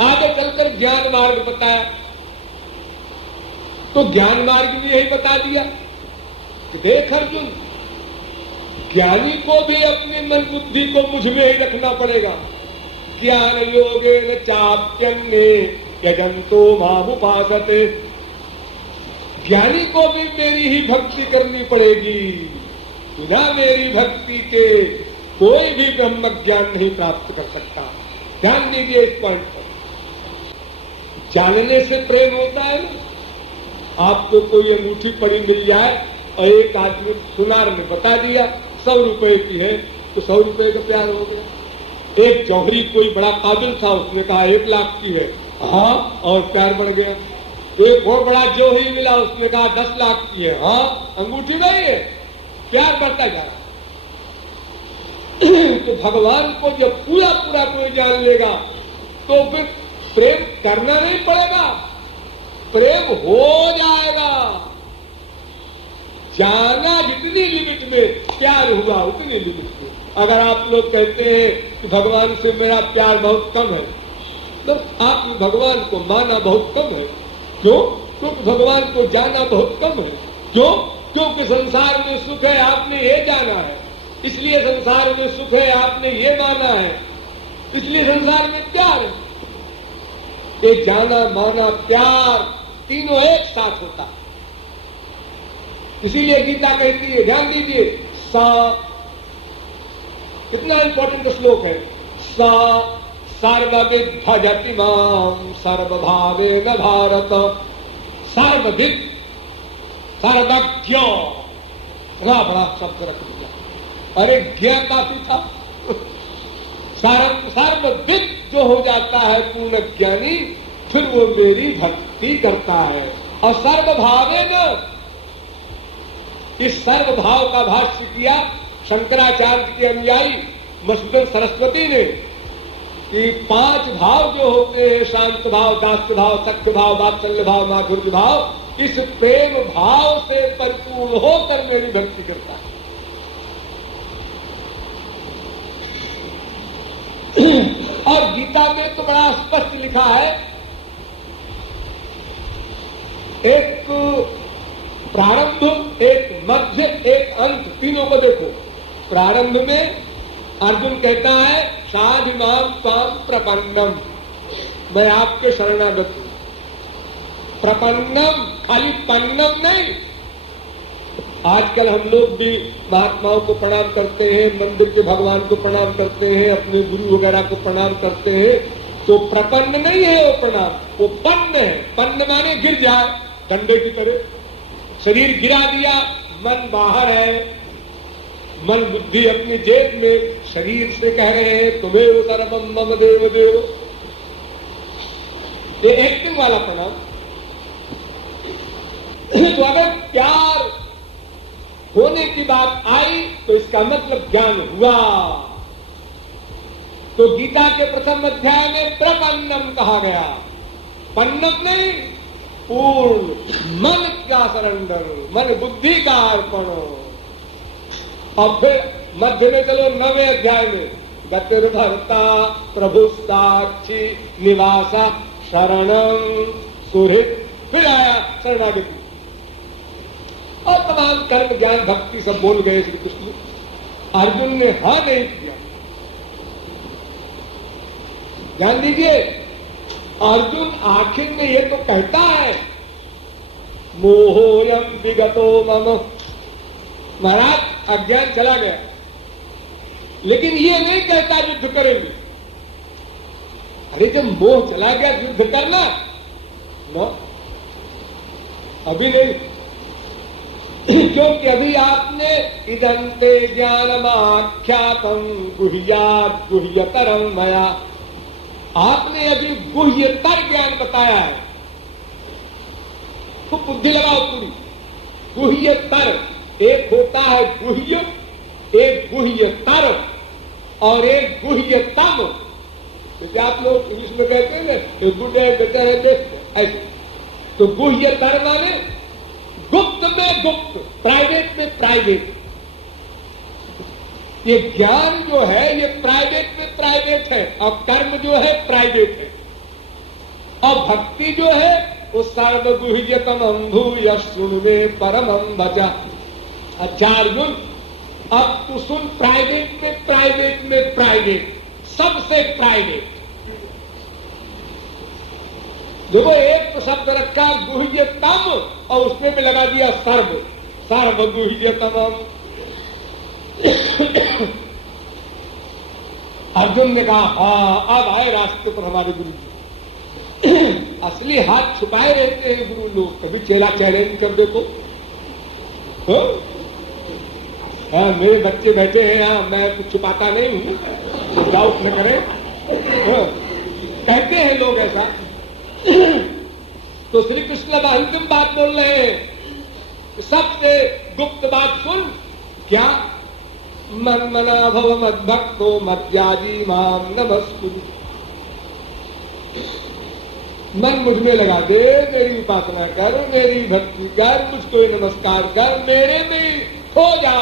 आगे चलकर ज्ञान मार्ग बताया, तो ज्ञान मार्ग भी यही बता दिया कि देख अर्जुन, ज्ञानी को भी अपनी मन बुद्धि को मुझ में ही रखना पड़ेगा। ज्ञान योगेन चाप्यन्ये यजन्तो मामुपासते। ज्ञानी को भी मेरी ही भक्ति करनी पड़ेगी, बिना मेरी भक्ति के कोई भी ब्रह्म ज्ञान नहीं प्राप्त कर सकता। ध्यान दीजिए इस पॉइंट पर। जानने से प्रेम होता है ना। आपको कोई अंगूठी पड़ी मिल जाए और एक आदमी सुनार ने बता दिया 100 रुपए की है, तो 100 रुपए का प्यार हो गया। एक जौहरी कोई बड़ा काबिल था, उसने कहा 1 लाख की है, हाँ, और प्यार बढ़ गया। एक और बड़ा जोहरी मिला, उसने कहा 10 लाख की है, हाँ, अंगूठी नहीं है, प्यार बढ़ता जा रहा। तो भगवान को जब पूरा पूरा कोई जान लेगा तो फिर प्रेम करना नहीं पड़ेगा, प्रेम हो जाएगा। जाना जितनी लिमिट में, प्यार हुआ उतनी लिमिट में। अगर आप लोग कहते हैं कि भगवान से मेरा प्यार बहुत कम है, तो आपने भगवान को माना बहुत कम है। क्यों? क्योंकि भगवान को जाना बहुत कम है। क्यों? क्योंकि संसार में सुख है, आपने ये जाना है, इसलिए संसार में सुख है, आपने ये माना है, इसलिए संसार में प्यार है। ये जाना माना प्यार तीनों एक साथ होता है। इसीलिए गीता कहती है, ध्यान दीजिए, कितना इंपॉर्टेंट श्लोक है। सर्वविद भजति माम सर्वभावेन भारत। सर्वविद, सर्वज्ञ, बड़ा बड़ा शब्द रख दिया। अरे ज्ञ काफी था। सर्वविद जो हो जाता है पूर्ण ज्ञानी, फिर वो मेरी भक्ति करता है। और सर्वभावे न, इस सर्वभाव का भाष्य किया शंकराचार्य के अनुयायी मधुसूदन सरस्वती ने कि 5 भाव जो होते हैं, शांत भाव, दास्य भाव, सख्य भाव, वात्सल्य भाव, माधुर्य भाव, इस प्रेम भाव से परिपूर्ण होकर मेरी भक्ति करता है। और गीता में तो बड़ा स्पष्ट लिखा है, एक प्रारंभ, एक मध्य, एक अंत, तीनों को देखो। प्रारंभ में अर्जुन कहता है साधिमाम स्वाम प्रपन्नम, मैं आपके शरणागत हूं। प्रपन्नम, खाली पन्नम नहीं। आजकल हम लोग भी महात्माओं को प्रणाम करते हैं, मंदिर के भगवान को प्रणाम करते हैं, अपने गुरु वगैरह को प्रणाम करते हैं, तो प्रपन्न नहीं है वो प्रणाम, वो पन्न है। पन्न माने गिर जाए डंडे की तरह, शरीर गिरा दिया, मन बाहर है, मन बुद्धि अपनी जेब में, शरीर से कह रहे हैं तुम्हें सर्वम मम देव देव। ये एक्टिंग वाला प्रणाम। तो अगर प्यार होने की बात आई तो इसका मतलब ज्ञान हुआ। तो गीता के प्रथम अध्याय में प्रपन्नम कहा गया, पन्नम नहीं, पूर्ण मन का सरेंडर, मन बुद्धि का अर्पण। और फिर मध्य में चलो 9वें अध्याय में, गतिर्भर्ता प्रभु साक्षी निवासा शरणम सुहृद, फिर आया शरणागति। और तमाम कर्म ज्ञान भक्ति सब बोल गए श्री कृष्ण। अर्जुन ने हाँ नहीं किया। ध्यान दीजिए, अर्जुन आखिर में ये तो कहता है मोहोयम विगतो मम, महाराज अज्ञान चला गया, लेकिन ये नहीं कहता युद्ध करेंगे। अरे जब मोह चला गया युद्ध करना न, अभी नहीं, क्योंकि अभी आपने इदंते ज्ञानमाख्यातम गुह्यात् गुह्यतरम मया, आपने अभी गुह्यतर ज्ञान बताया है। तो बुद्धि लगाओ पूरी। गुह्यतर एक होता है गुह्य, एक गुह्यतर और एक गुह्यतम। जैसे आप लोग इंग्लिश में कहते हैं ना, गुड है, बेटर है, बेस्ट, ऐसे। तो गुह्यतर माने गुप्त में गुप्त, प्राइवेट में प्राइवेट। ये ज्ञान जो है ये प्राइवेट में प्राइवेट है, और कर्म जो है प्राइवेट है, और भक्ति जो है वो सर्वगुह्यतम भूय शृण्वे परमं वचा। अच्छा अर्जुन, अब तू सुन, प्राइवेट में प्राइवेट में प्राइवेट, सबसे प्राइवेट। देखो एक तो शब्द रखा गुह्यतम और उसमें भी लगा दिया सर्व, सर्वगुह्यतम। अर्जुन ने कहा हाँ, अब आए रास्ते पर हमारे गुरु जी। असली हाथ छुपाए रहते हैं गुरु लोग, कभी चेला चैलेंज कर देखो। हाँ, मेरे बच्चे बैठे हैं यहाँ, मैं कुछ छुपाता नहीं हूँ, डाउट न करें। कहते हैं लोग ऐसा। तो श्री कृष्ण अब अंतिम बात बोल रहे हैं, सबसे गुप्त बात सुन। क्या? मन मना भव मद भक्तो मध्याजी माम नमस्कुरु। मन मुझ में लगा दे, मेरी उपासना कर, मेरी भक्ति कर, मुझको नमस्कार कर, मेरे में खो जा।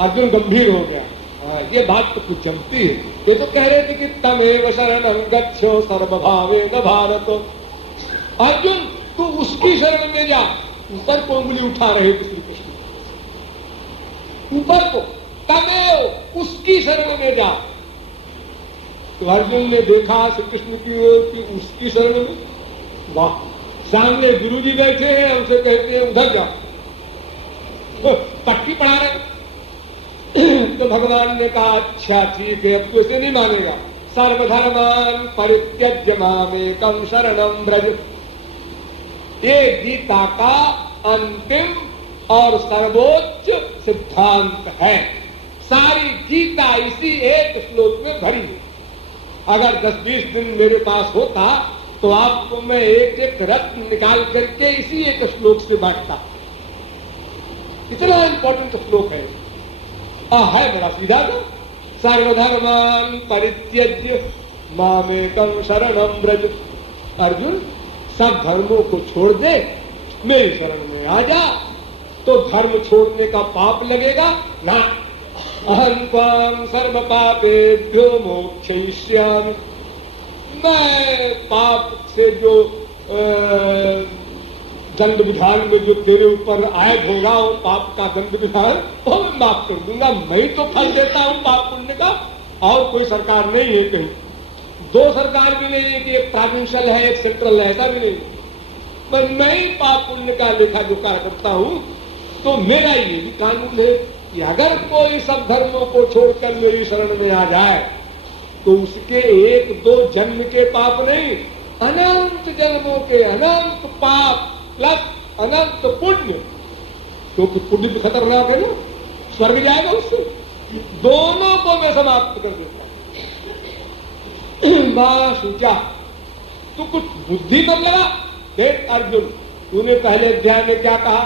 अर्जुन गंभीर हो गया। ये बात तो कुछ जमती है। ये तो कह रहे थे कि तमेव शरणं गच्छो सर्वभावेन भारत। अर्जुन तू उसकी शरण में जा। ऊपर को उंगली उठा रहे श्री कृष्ण, ऊपर को, तमेव उसकी शरण में जा। तो अर्जुन ने देखा श्री कृष्ण की ओर कि उसकी शरण में, वाह, सामने गुरुजी बैठे हैं, उनसे कहते हैं उधर जा, पट्टी पढ़ा रहे। तो भगवान ने कहा अच्छा ठीक है, अब तो इसे नहीं मानेगा। सर्वधर्मान परित्यज्य मामेकं शरणं व्रज। ये गीता का अंतिम और सर्वोच्च सिद्धांत है। सारी गीता इसी एक श्लोक में भरी है। अगर 10-20 दिन मेरे पास होता तो आपको मैं एक एक रत्न निकाल करके इसी एक श्लोक से बांटता। इतना इंपॉर्टेंट श्लोक है बड़ा सीधा था। सर्वधर्मान परित्यज्य मामेकं शरणं व्रज। अर्जुन, सब धर्मों को छोड़ दे, मेरी शरण में आ जा, तो धर्म छोड़ने का पाप लगेगा ना। अहं त्वां सर्व पापेभ्यो मोक्षयिष्यामि। मैं पाप से जो दंड विधान में जो तेरे ऊपर आयद होगा, वो पाप का दंड विधान वो मैं माफ कर दूंगा। मैं ही तो फल देता हूँ पाप पुण्य का, और कोई सरकार नहीं है कहीं। दो सरकार भी नहीं है कि एक प्रोविंशियल है एक सेंट्रल है, ऐसा भी नहीं। मैं ही पाप पुण्य का लेखा जोखा करता हूँ। तो मेरा ये भी कानून है कि अगर कोई सब धर्मों को छोड़कर मेरी शरण में आ जाए तो उसके 1-2 जन्म के पाप नहीं, अनंत जन्मों के अनंत पाप प्लस अनंत पुण्य, क्योंकि पुण्य भी खतरनाक है ना, स्वर्ग जाएगा उससे, दोनों को मैं समाप्त कर देता। मां सोचा तू कुछ बुद्धि मत लगा। देख अर्जुन, तूने पहले अध्याय में क्या कहा?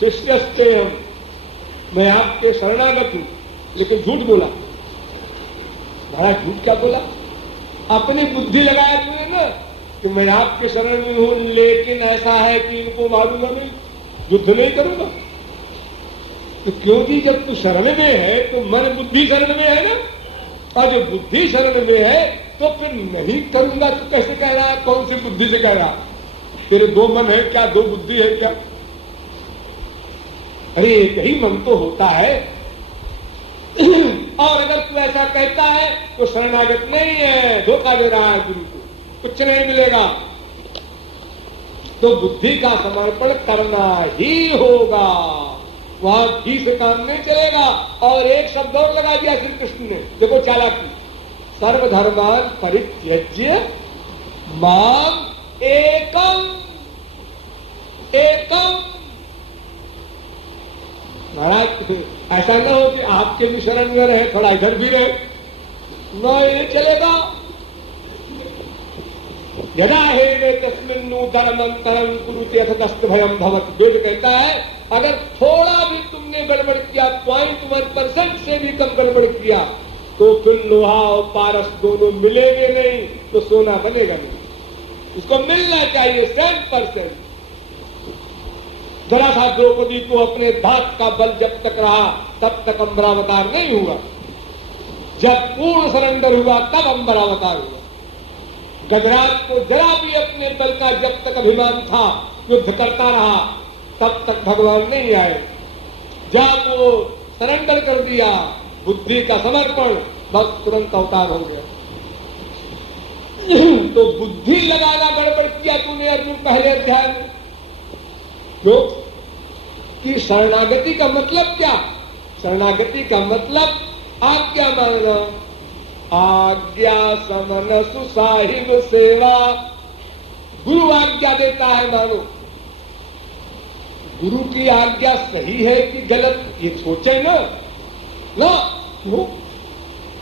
शिष्यस्ते हम, मैं आपके शरणागत हूं, लेकिन झूठ बोला। बड़ा झूठ क्या बोला? अपनी बुद्धि लगाया तूने ना कि मैं आपके शरण में हूं, लेकिन ऐसा है कि इनको मारूंगा नहीं, युद्ध नहीं करूंगा। तो क्योंकि जब तू शरण में है तो मन बुद्धि शरण में है ना, और जब बुद्धि शरण में है तो फिर नहीं करूंगा तो कैसे कह रहा है? कौन सी बुद्धि से कह रहा? तेरे 2 मन है क्या? 2 बुद्धि है क्या? अरे एक ही मन तो होता है। और अगर तू ऐसा कहता है तो शरणागत नहीं है, धोखा दे रहा है गुरु को, कुछ नहीं मिलेगा। तो बुद्धि का समर्पण करना ही होगा, वहां घी से काम नहीं चलेगा। और एक शब्द और लगा दिया श्री कृष्ण ने, देखो चालाकी, सर्वधर्मान परित्यज्य माम एकम एकम। महाराज ऐसा ना हो कि आपके भी शरण में रहे, थोड़ा इधर भी रहे, न ये चलेगा। यदा हे तस्मिन्नु धर्मंतरं कुरुते अथ तस्त भयं भवति। वेद कहता है अगर थोड़ा भी तुमने गड़बड़ किया, 0.1% से भी कम गड़बड़ किया, तो फिर लोहा और पारस दोनों मिलेंगे नहीं, तो सोना बनेगा नहीं। उसको मिलना चाहिए 100%। जरा सा द्रौपदी को अपने दांत का बल जब तक रहा तब तक अम्बरावतार नहीं हुआ, जब पूर्ण सरेंडर हुआ तब अम्बरावतार हुआ। गजराज को जरा भी अपने बल का जब तक अभिमान था, युद्ध करता रहा, तब तक भगवान नहीं आए। जब वो सरेंडर कर दिया, बुद्धि का समर्पण, बस तुरंत अवतार हो गया। तो बुद्धि लगाना गड़बड़ किया तूने अर्जुन पहले अध्याय में। क्यों? कि शरणागति का मतलब क्या? शरणागति का मतलब आज्ञा मानना, आज्ञा समनसु साहिब सेवा। गुरु आज्ञा देता है मानो, गुरु की आज्ञा सही है कि गलत ये सोचे ना क्यों?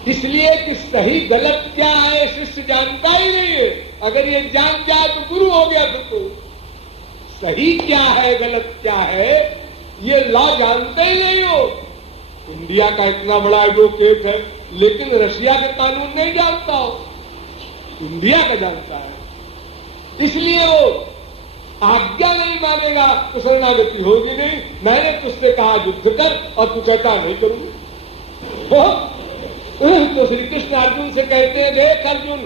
इसलिए कि सही गलत क्या है शिष्य जानता ही नहीं है। अगर ये जान जाए तो गुरु हो गया। तो सही क्या है गलत क्या है ये लॉ जानते ही नहीं हो। इंडिया का इतना बड़ा एडवोकेट है, लेकिन रशिया के कानून नहीं जानता हो, इंडिया का जानता है। इसलिए वो आज्ञा नहीं मानेगा तो शरणागति होगी नहीं। मैंने तुझसे कहा युद्ध कर और तू कहता नहीं करूंगा। तो श्री कृष्ण अर्जुन से कहते हैं, देख अर्जुन,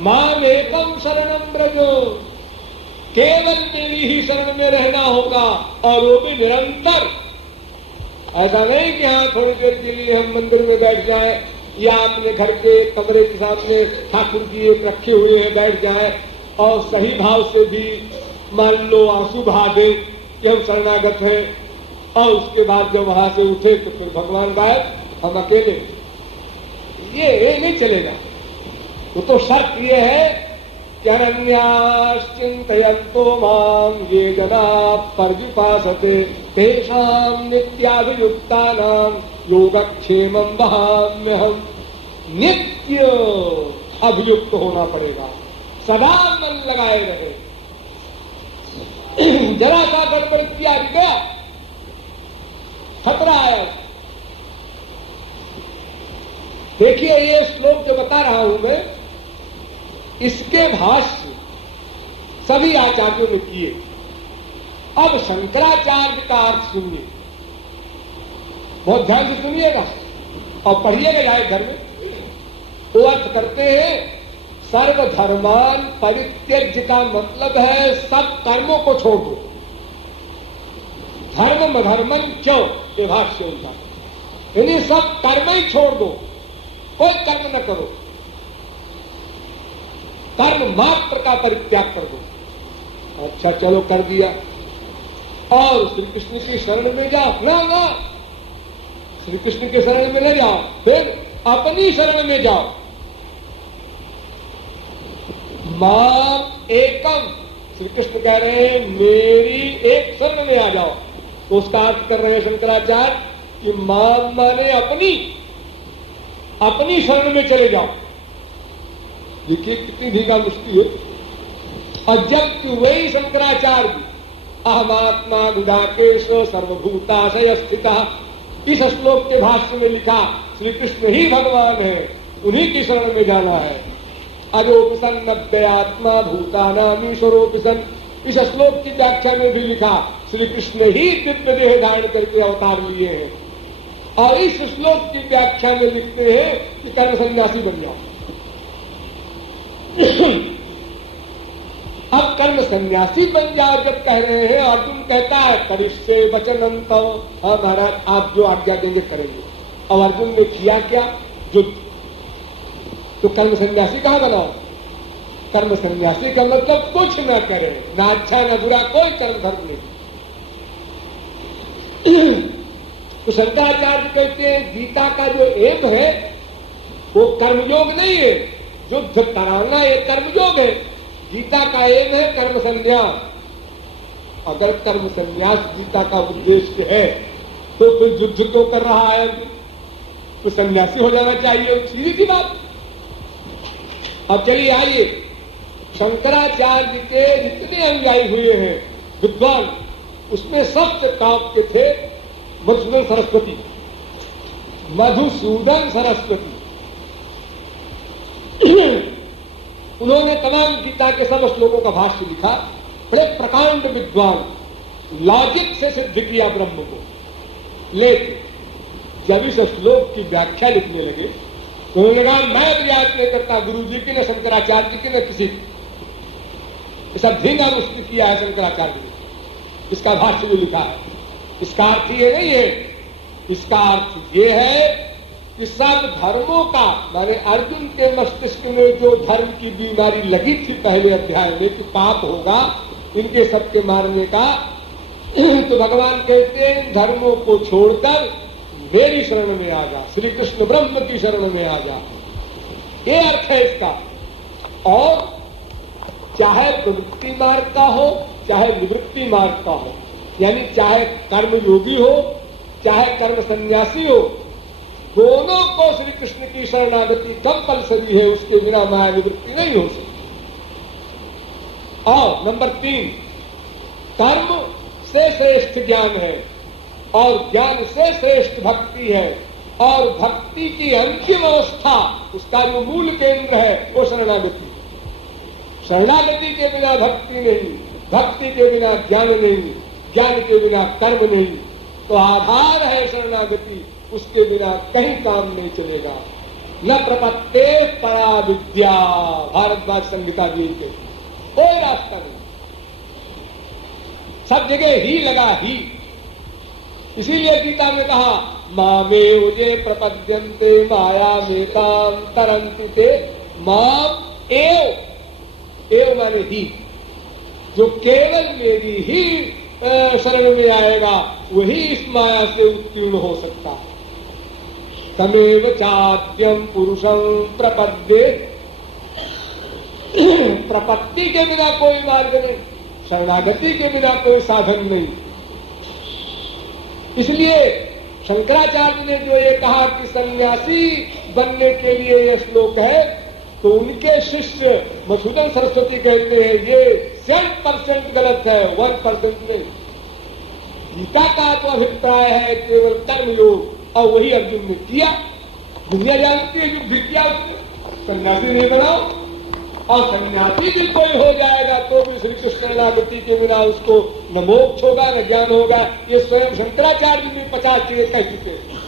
माम एकम शरणम ब्रजो, केवल मेरी ही शरण में रहना होगा, और वो भी निरंतर। ऐसा नहीं कि हाँ थोड़ी देर के लिए हम मंदिर में बैठ जाएं, या अपने घर के कमरे के सामने ठाकुर जी एक रखे हुए हैं बैठ जाएं, और सही भाव से भी मान लो आंसू बहा दे कि हम शरणागत हैं, और उसके बाद जब वहां से उठे तो फिर भगवान गायब, हम अकेले। ये नहीं चलेगा। तो शर्त ये है कि अनन्याश्चिन्तयन्तो मां ये जना पर्युपासते तेषां नित्याभियुक्तानां योगक्षेमं वहाम्यहम्। नित्य अभियुक्त होना पड़ेगा, सदा मन लगाए रहे। जरा सा गड़बड़ किया गया, खतरा आया। देखिए ये श्लोक जो बता रहा हूं मैं, इसके भाष्य सभी आचार्यों ने किए। अब शंकराचार्य का अर्थ सुनिए, बहुत ध्यान से सुनिएगा और पढ़िएगा जाए घर में। वो अर्थ करते हैं सर्वधर्मान परित्यज्य का मतलब है सब कर्मों को छोड़ दो। धर्म धर्मन क्यों, ये भाष्य उनका, यानी सब कर्म ही छोड़ दो, कोई कर्म न करो, कर्म मात्र का परित्याग कर दो। अच्छा चलो कर दिया, और श्री कृष्ण की शरण में जाओ। ना, श्री कृष्ण के शरण में न जाओ, फिर अपनी शरण में जाओ। माम एकम, श्री कृष्ण कह रहे हैं मेरी एक शरण में आ जाओ। तो उसका अर्थ कर रहे हैं शंकराचार्य कि माम माने अपनी शरण में चले जाओ। देखिए कितनी ढींगा मुश्किल है। और जबकि वही शंकराचार्य अहमात्मा गुडाकेश सर्वभूताशय स्थिता, इस श्लोक के भाष्य में लिखा श्री कृष्ण ही भगवान है, उन्हीं की शरण में जाना है। अजोपिसन नव्यात्मा भूतानामीश्वरोपिसन, इस श्लोक की व्याख्या में भी लिखा श्री कृष्ण ही दिव्य देह धारण करके अवतार लिए हैं। और इस श्लोक की व्याख्या में लिखते हैं कि कर्म सन्यासी बन जाओ। अब कर्म सन्यासी बन जाओ जब कह रहे हैं, अर्जुन कहता है करिष्ये वचनं तव, हाँ महाराज आप जो आज्ञा देंगे करेंगे। और अर्जुन ने किया क्या, युद्ध। तो कर्म सन्यासी कहां बनाओ? कर्म सन्यासी का मतलब कुछ न करे, ना अच्छा न बुरा, कोई कर्म धर्म नहीं। तो शंकराचार्य कहते हैं गीता का जो एम है वो कर्मयोग नहीं है, युद्ध कराना ये कर्मयोग है। गीता का एम है कर्म संन्यास। अगर कर्म संन्यास गीता का उद्देश्य है तो फिर युद्ध क्यों कर रहा है? तो सन्यासी हो जाना चाहिए, सीधी सी बात। अब चलिए आइए, शंकराचार्य के जितने अनुयायी हुए हैं विद्वान, उसमें सबसे टॉप के थे मधुसूदन सरस्वती। मधुसूदन सरस्वती उन्होंने तमाम गीता के सब श्लोकों का भाष्य लिखा। बड़े प्रकांड विद्वान, लॉजिक से सिद्ध किया ब्रह्म को। लेकिन जब इस श्लोक की व्याख्या लिखने लगे तो उन्होंने कहा मैं प्रयास नहीं करता गुरु जी की, न शंकराचार्य जी की, न किसी की। ऐसा धींगा मुश्किल किया है शंकराचार्य ने इसका भाष्य जो लिखा है। इसका अर्थ ये नहीं है, इसका अर्थ ये है कि सब धर्मों का, माने अर्जुन के मस्तिष्क में जो धर्म की बीमारी लगी थी पहले अध्याय में कि पाप होगा इनके सबके मारने का, तो भगवान कहते हैं धर्मों को छोड़कर मेरी शरण में आ जा, श्री कृष्ण ब्रह्म की शरण में आ जा। ये अर्थ है इसका। और चाहे प्रवृत्ति मार्ग का हो चाहे निवृत्ति मार्ग का हो, यानी चाहे कर्म योगी हो चाहे कर्म सन्यासी हो, दोनों को श्री कृष्ण की शरणागति कंपलसरी है, उसके बिना माया निवृत्ति नहीं हो सकती। और नंबर 3, कर्म से श्रेष्ठ ज्ञान है और ज्ञान से श्रेष्ठ भक्ति है, और भक्ति की अंतिम अवस्था, उसका जो मूल केंद्र है वो शरणागति। शरणागति के बिना भक्ति नहीं, भक्ति के बिना ज्ञान नहीं, ज्ञान के बिना कर्म नहीं। तो आधार है शरणागति, उसके बिना कहीं काम नहीं चलेगा। न प्रपत्ते परा विद्या, भारद्वाज संहिता जी के कोई रास्ता नहीं, सब जगह ही लगा ही। इसीलिए गीता में कहा मामे उजे प्रपद्यन्ते माया में काम तरंति ते माम एव माने ही, जो केवल मेरी ही शरण में आएगा वही इस माया से उत्तीर्ण हो सकता है। तमेव चाद्यम पुरुषं प्रपद्ये, प्रपत्ति के बिना कोई मार्ग नहीं, शरणागति के बिना कोई साधन नहीं। इसलिए शंकराचार्य ने जो ये कहा कि सन्यासी बनने के लिए यह श्लोक है, तो उनके शिष्य मधुसूदन सरस्वती कहते हैं ये 100% गलत है, 1% नहीं। गीता का तो अभिप्राय है केवल कर्मयोग, और वही अर्जुन ने किया। दुनिया जानती है युद्ध किया उसने, सन्यासी नहीं बनाओ। और सन्यासी भी कोई हो जाएगा तो भी श्री कृष्ण शरणागति के बिना उसको न मोक्ष होगा न ज्ञान होगा। ये स्वयं शंकराचार्य भी 50 चीजें कह चुके हैं।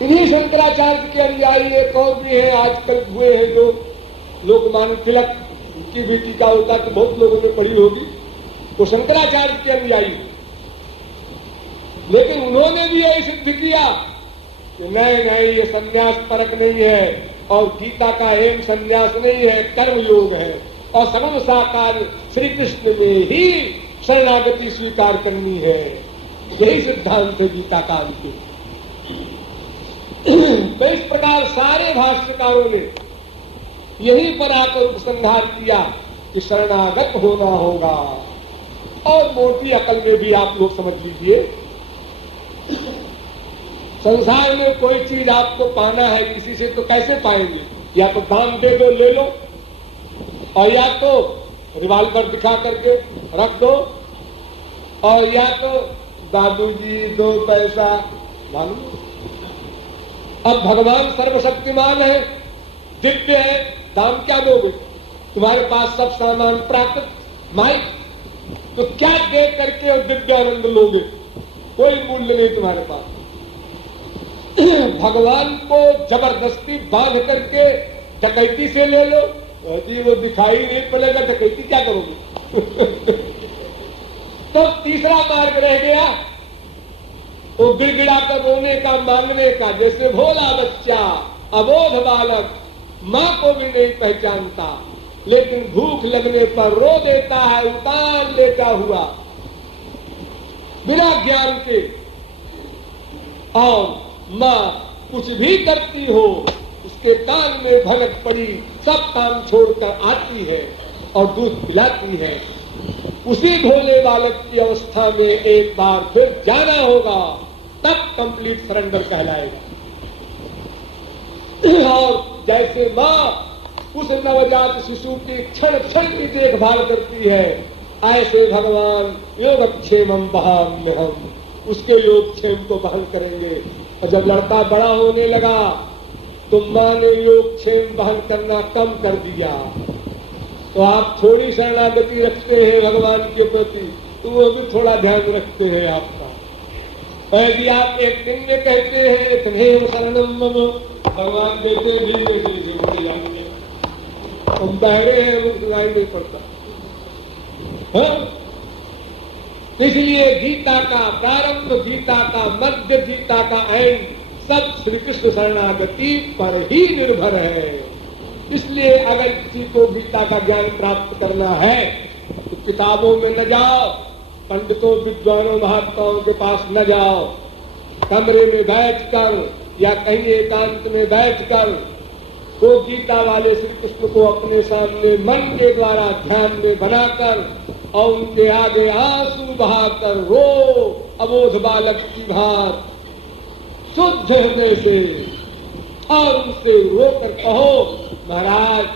इन्हीं शंकराचार्य के अनुयायी एक और भी है, आजकल हुए हैं जो लोकमान्य तिलक, उनकी भी टीका होता तो बहुत लोगों ने पढ़ी होगी। वो शंकराचार्य के अनुयायी, लेकिन उन्होंने भी यही सिद्ध किया कि नहीं नहीं, ये संन्यास परक नहीं है, और गीता का एम संन्यास नहीं है, कर्मयोग है, और सर्व साकार श्री कृष्ण में ही शरणागति स्वीकार करनी है। यही सिद्धांत है गीता काल के। तो इस प्रकार सारे भाष्यकारों ने यहीं पर आकर उपसंहार किया कि शरणागत होना होगा। और मोटी अकल में भी आप लोग समझ लीजिए, संसार में कोई चीज आपको पाना है किसी से तो कैसे पाएंगे? या तो दान दे दो, ले लो, और या तो रिवाल्वर दिखा करके रख दो, और या तो दादू जी 2 पैसा मांगो। अब भगवान सर्वशक्तिमान है, दिव्य है, दाम क्या दोगे? तुम्हारे पास सब सामान प्राकृत माइक, तो क्या दे करके और दिव्य आनंद लोगे? कोई मूल्य नहीं तुम्हारे पास। भगवान को जबरदस्ती बांध करके डकैती से ले लो, जी वो दिखाई नहीं पड़ेगा, डकैती क्या करोगे? तो तीसरा मार्ग रह गया वो गिड़गिड़ा कर रोने का, मांगने का। जैसे भोला बच्चा अबोध बालक माँ को भी नहीं पहचानता, लेकिन भूख लगने पर रो देता है उतान लेटा हुआ बिना ज्ञान के। और माँ कुछ भी करती हो, उसके कान में भनक पड़ी, सब काम छोड़कर आती है और दूध पिलाती है। उसी भोले बालक की अवस्था में एक बार फिर जाना होगा, तब कंप्लीट सरेंडर कहलाएगा। और जैसे माँ उस नवजात शिशु की क्षण क्षण की देखभाल करती है, ऐसे भगवान योगक्षेमम वहाम्यहम्, उसके योगक्षेम को वहन करेंगे। और जब लड़का बड़ा होने लगा तो माँ ने योगक्षेम वहन करना कम कर दिया, तो आप थोड़ी शरणागति रखते हैं भगवान के प्रति, तो वो भी थोड़ा ध्यान रखते हैं आपका। यदि आप एक दिन में कहते हैं तमेव शरणम मम, भगवान बेटे भी बेटे जाएंगे, हम बहरे हैं, वो सुनाई नहीं पड़ता। इसलिए गीता का प्रारंभ, गीता का मध्य, गीता का एंड सब श्री कृष्ण शरणागति पर ही निर्भर है। इसलिए अगर किसी को गीता का ज्ञान प्राप्त करना है तो किताबों में न जाओ, पंडितों विद्वानों महात्माओं के पास न जाओ, कमरे में बैठकर या कहीं एकांत में बैठकर वो गीता वाले श्री कृष्ण को अपने सामने मन के द्वारा ध्यान में बनाकर और उनके आगे आंसू बहाकर रो, अबोध बालक की भांति शुद्ध हृदय से, और उनसे रोकर कहो महाराज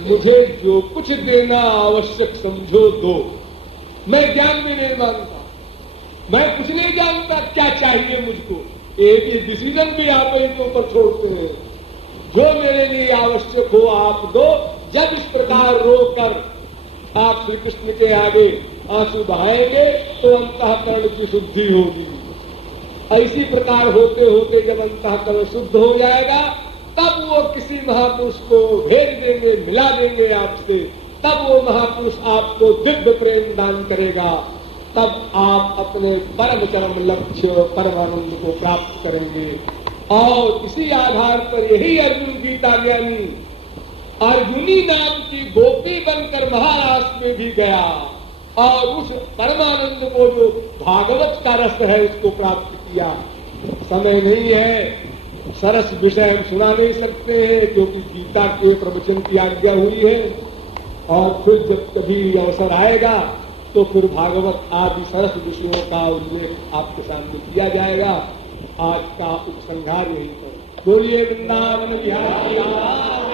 मुझे जो कुछ देना आवश्यक समझो दो, मैं ज्ञान भी नहीं मांगता, मैं कुछ नहीं जानता क्या चाहिए मुझको, एक डिसीजन भी आप इनके ऊपर छोड़ते हैं, जो मेरे लिए आवश्यक हो आप दो। जब इस प्रकार रोकर आप श्री कृष्ण के आगे आंसू बहाएंगे तो अंतःकरण की शुद्धि होगी। इसी प्रकार होते होते जब अंतःकरण शुद्ध हो जाएगा तब वो किसी महापुरुष को भेज देंगे, मिला देंगे आपसे, तब वो महापुरुष आपको दिव्य प्रेम दान करेगा, तब आप अपने परम चरम लक्ष्य परमानंद को प्राप्त करेंगे। और इसी आधार पर यही अर्जुन गीता ज्ञानी अर्जुनी नाम की गोपी बनकर महाराष्ट्र में भी गया और उस परमानंद को जो भागवत का रस है उसको प्राप्त किया। समय नहीं है, सरस विषय हम सुना नहीं सकते हैं क्योंकि गीता के प्रवचन की आज्ञा हुई है, और फिर जब कभी अवसर आएगा तो फिर भागवत आदि सरस विषयों का उल्लेख आपके सामने किया जाएगा। आज का उपसंहार यही पर। बोलिए वृंदावन बिहारी लाल।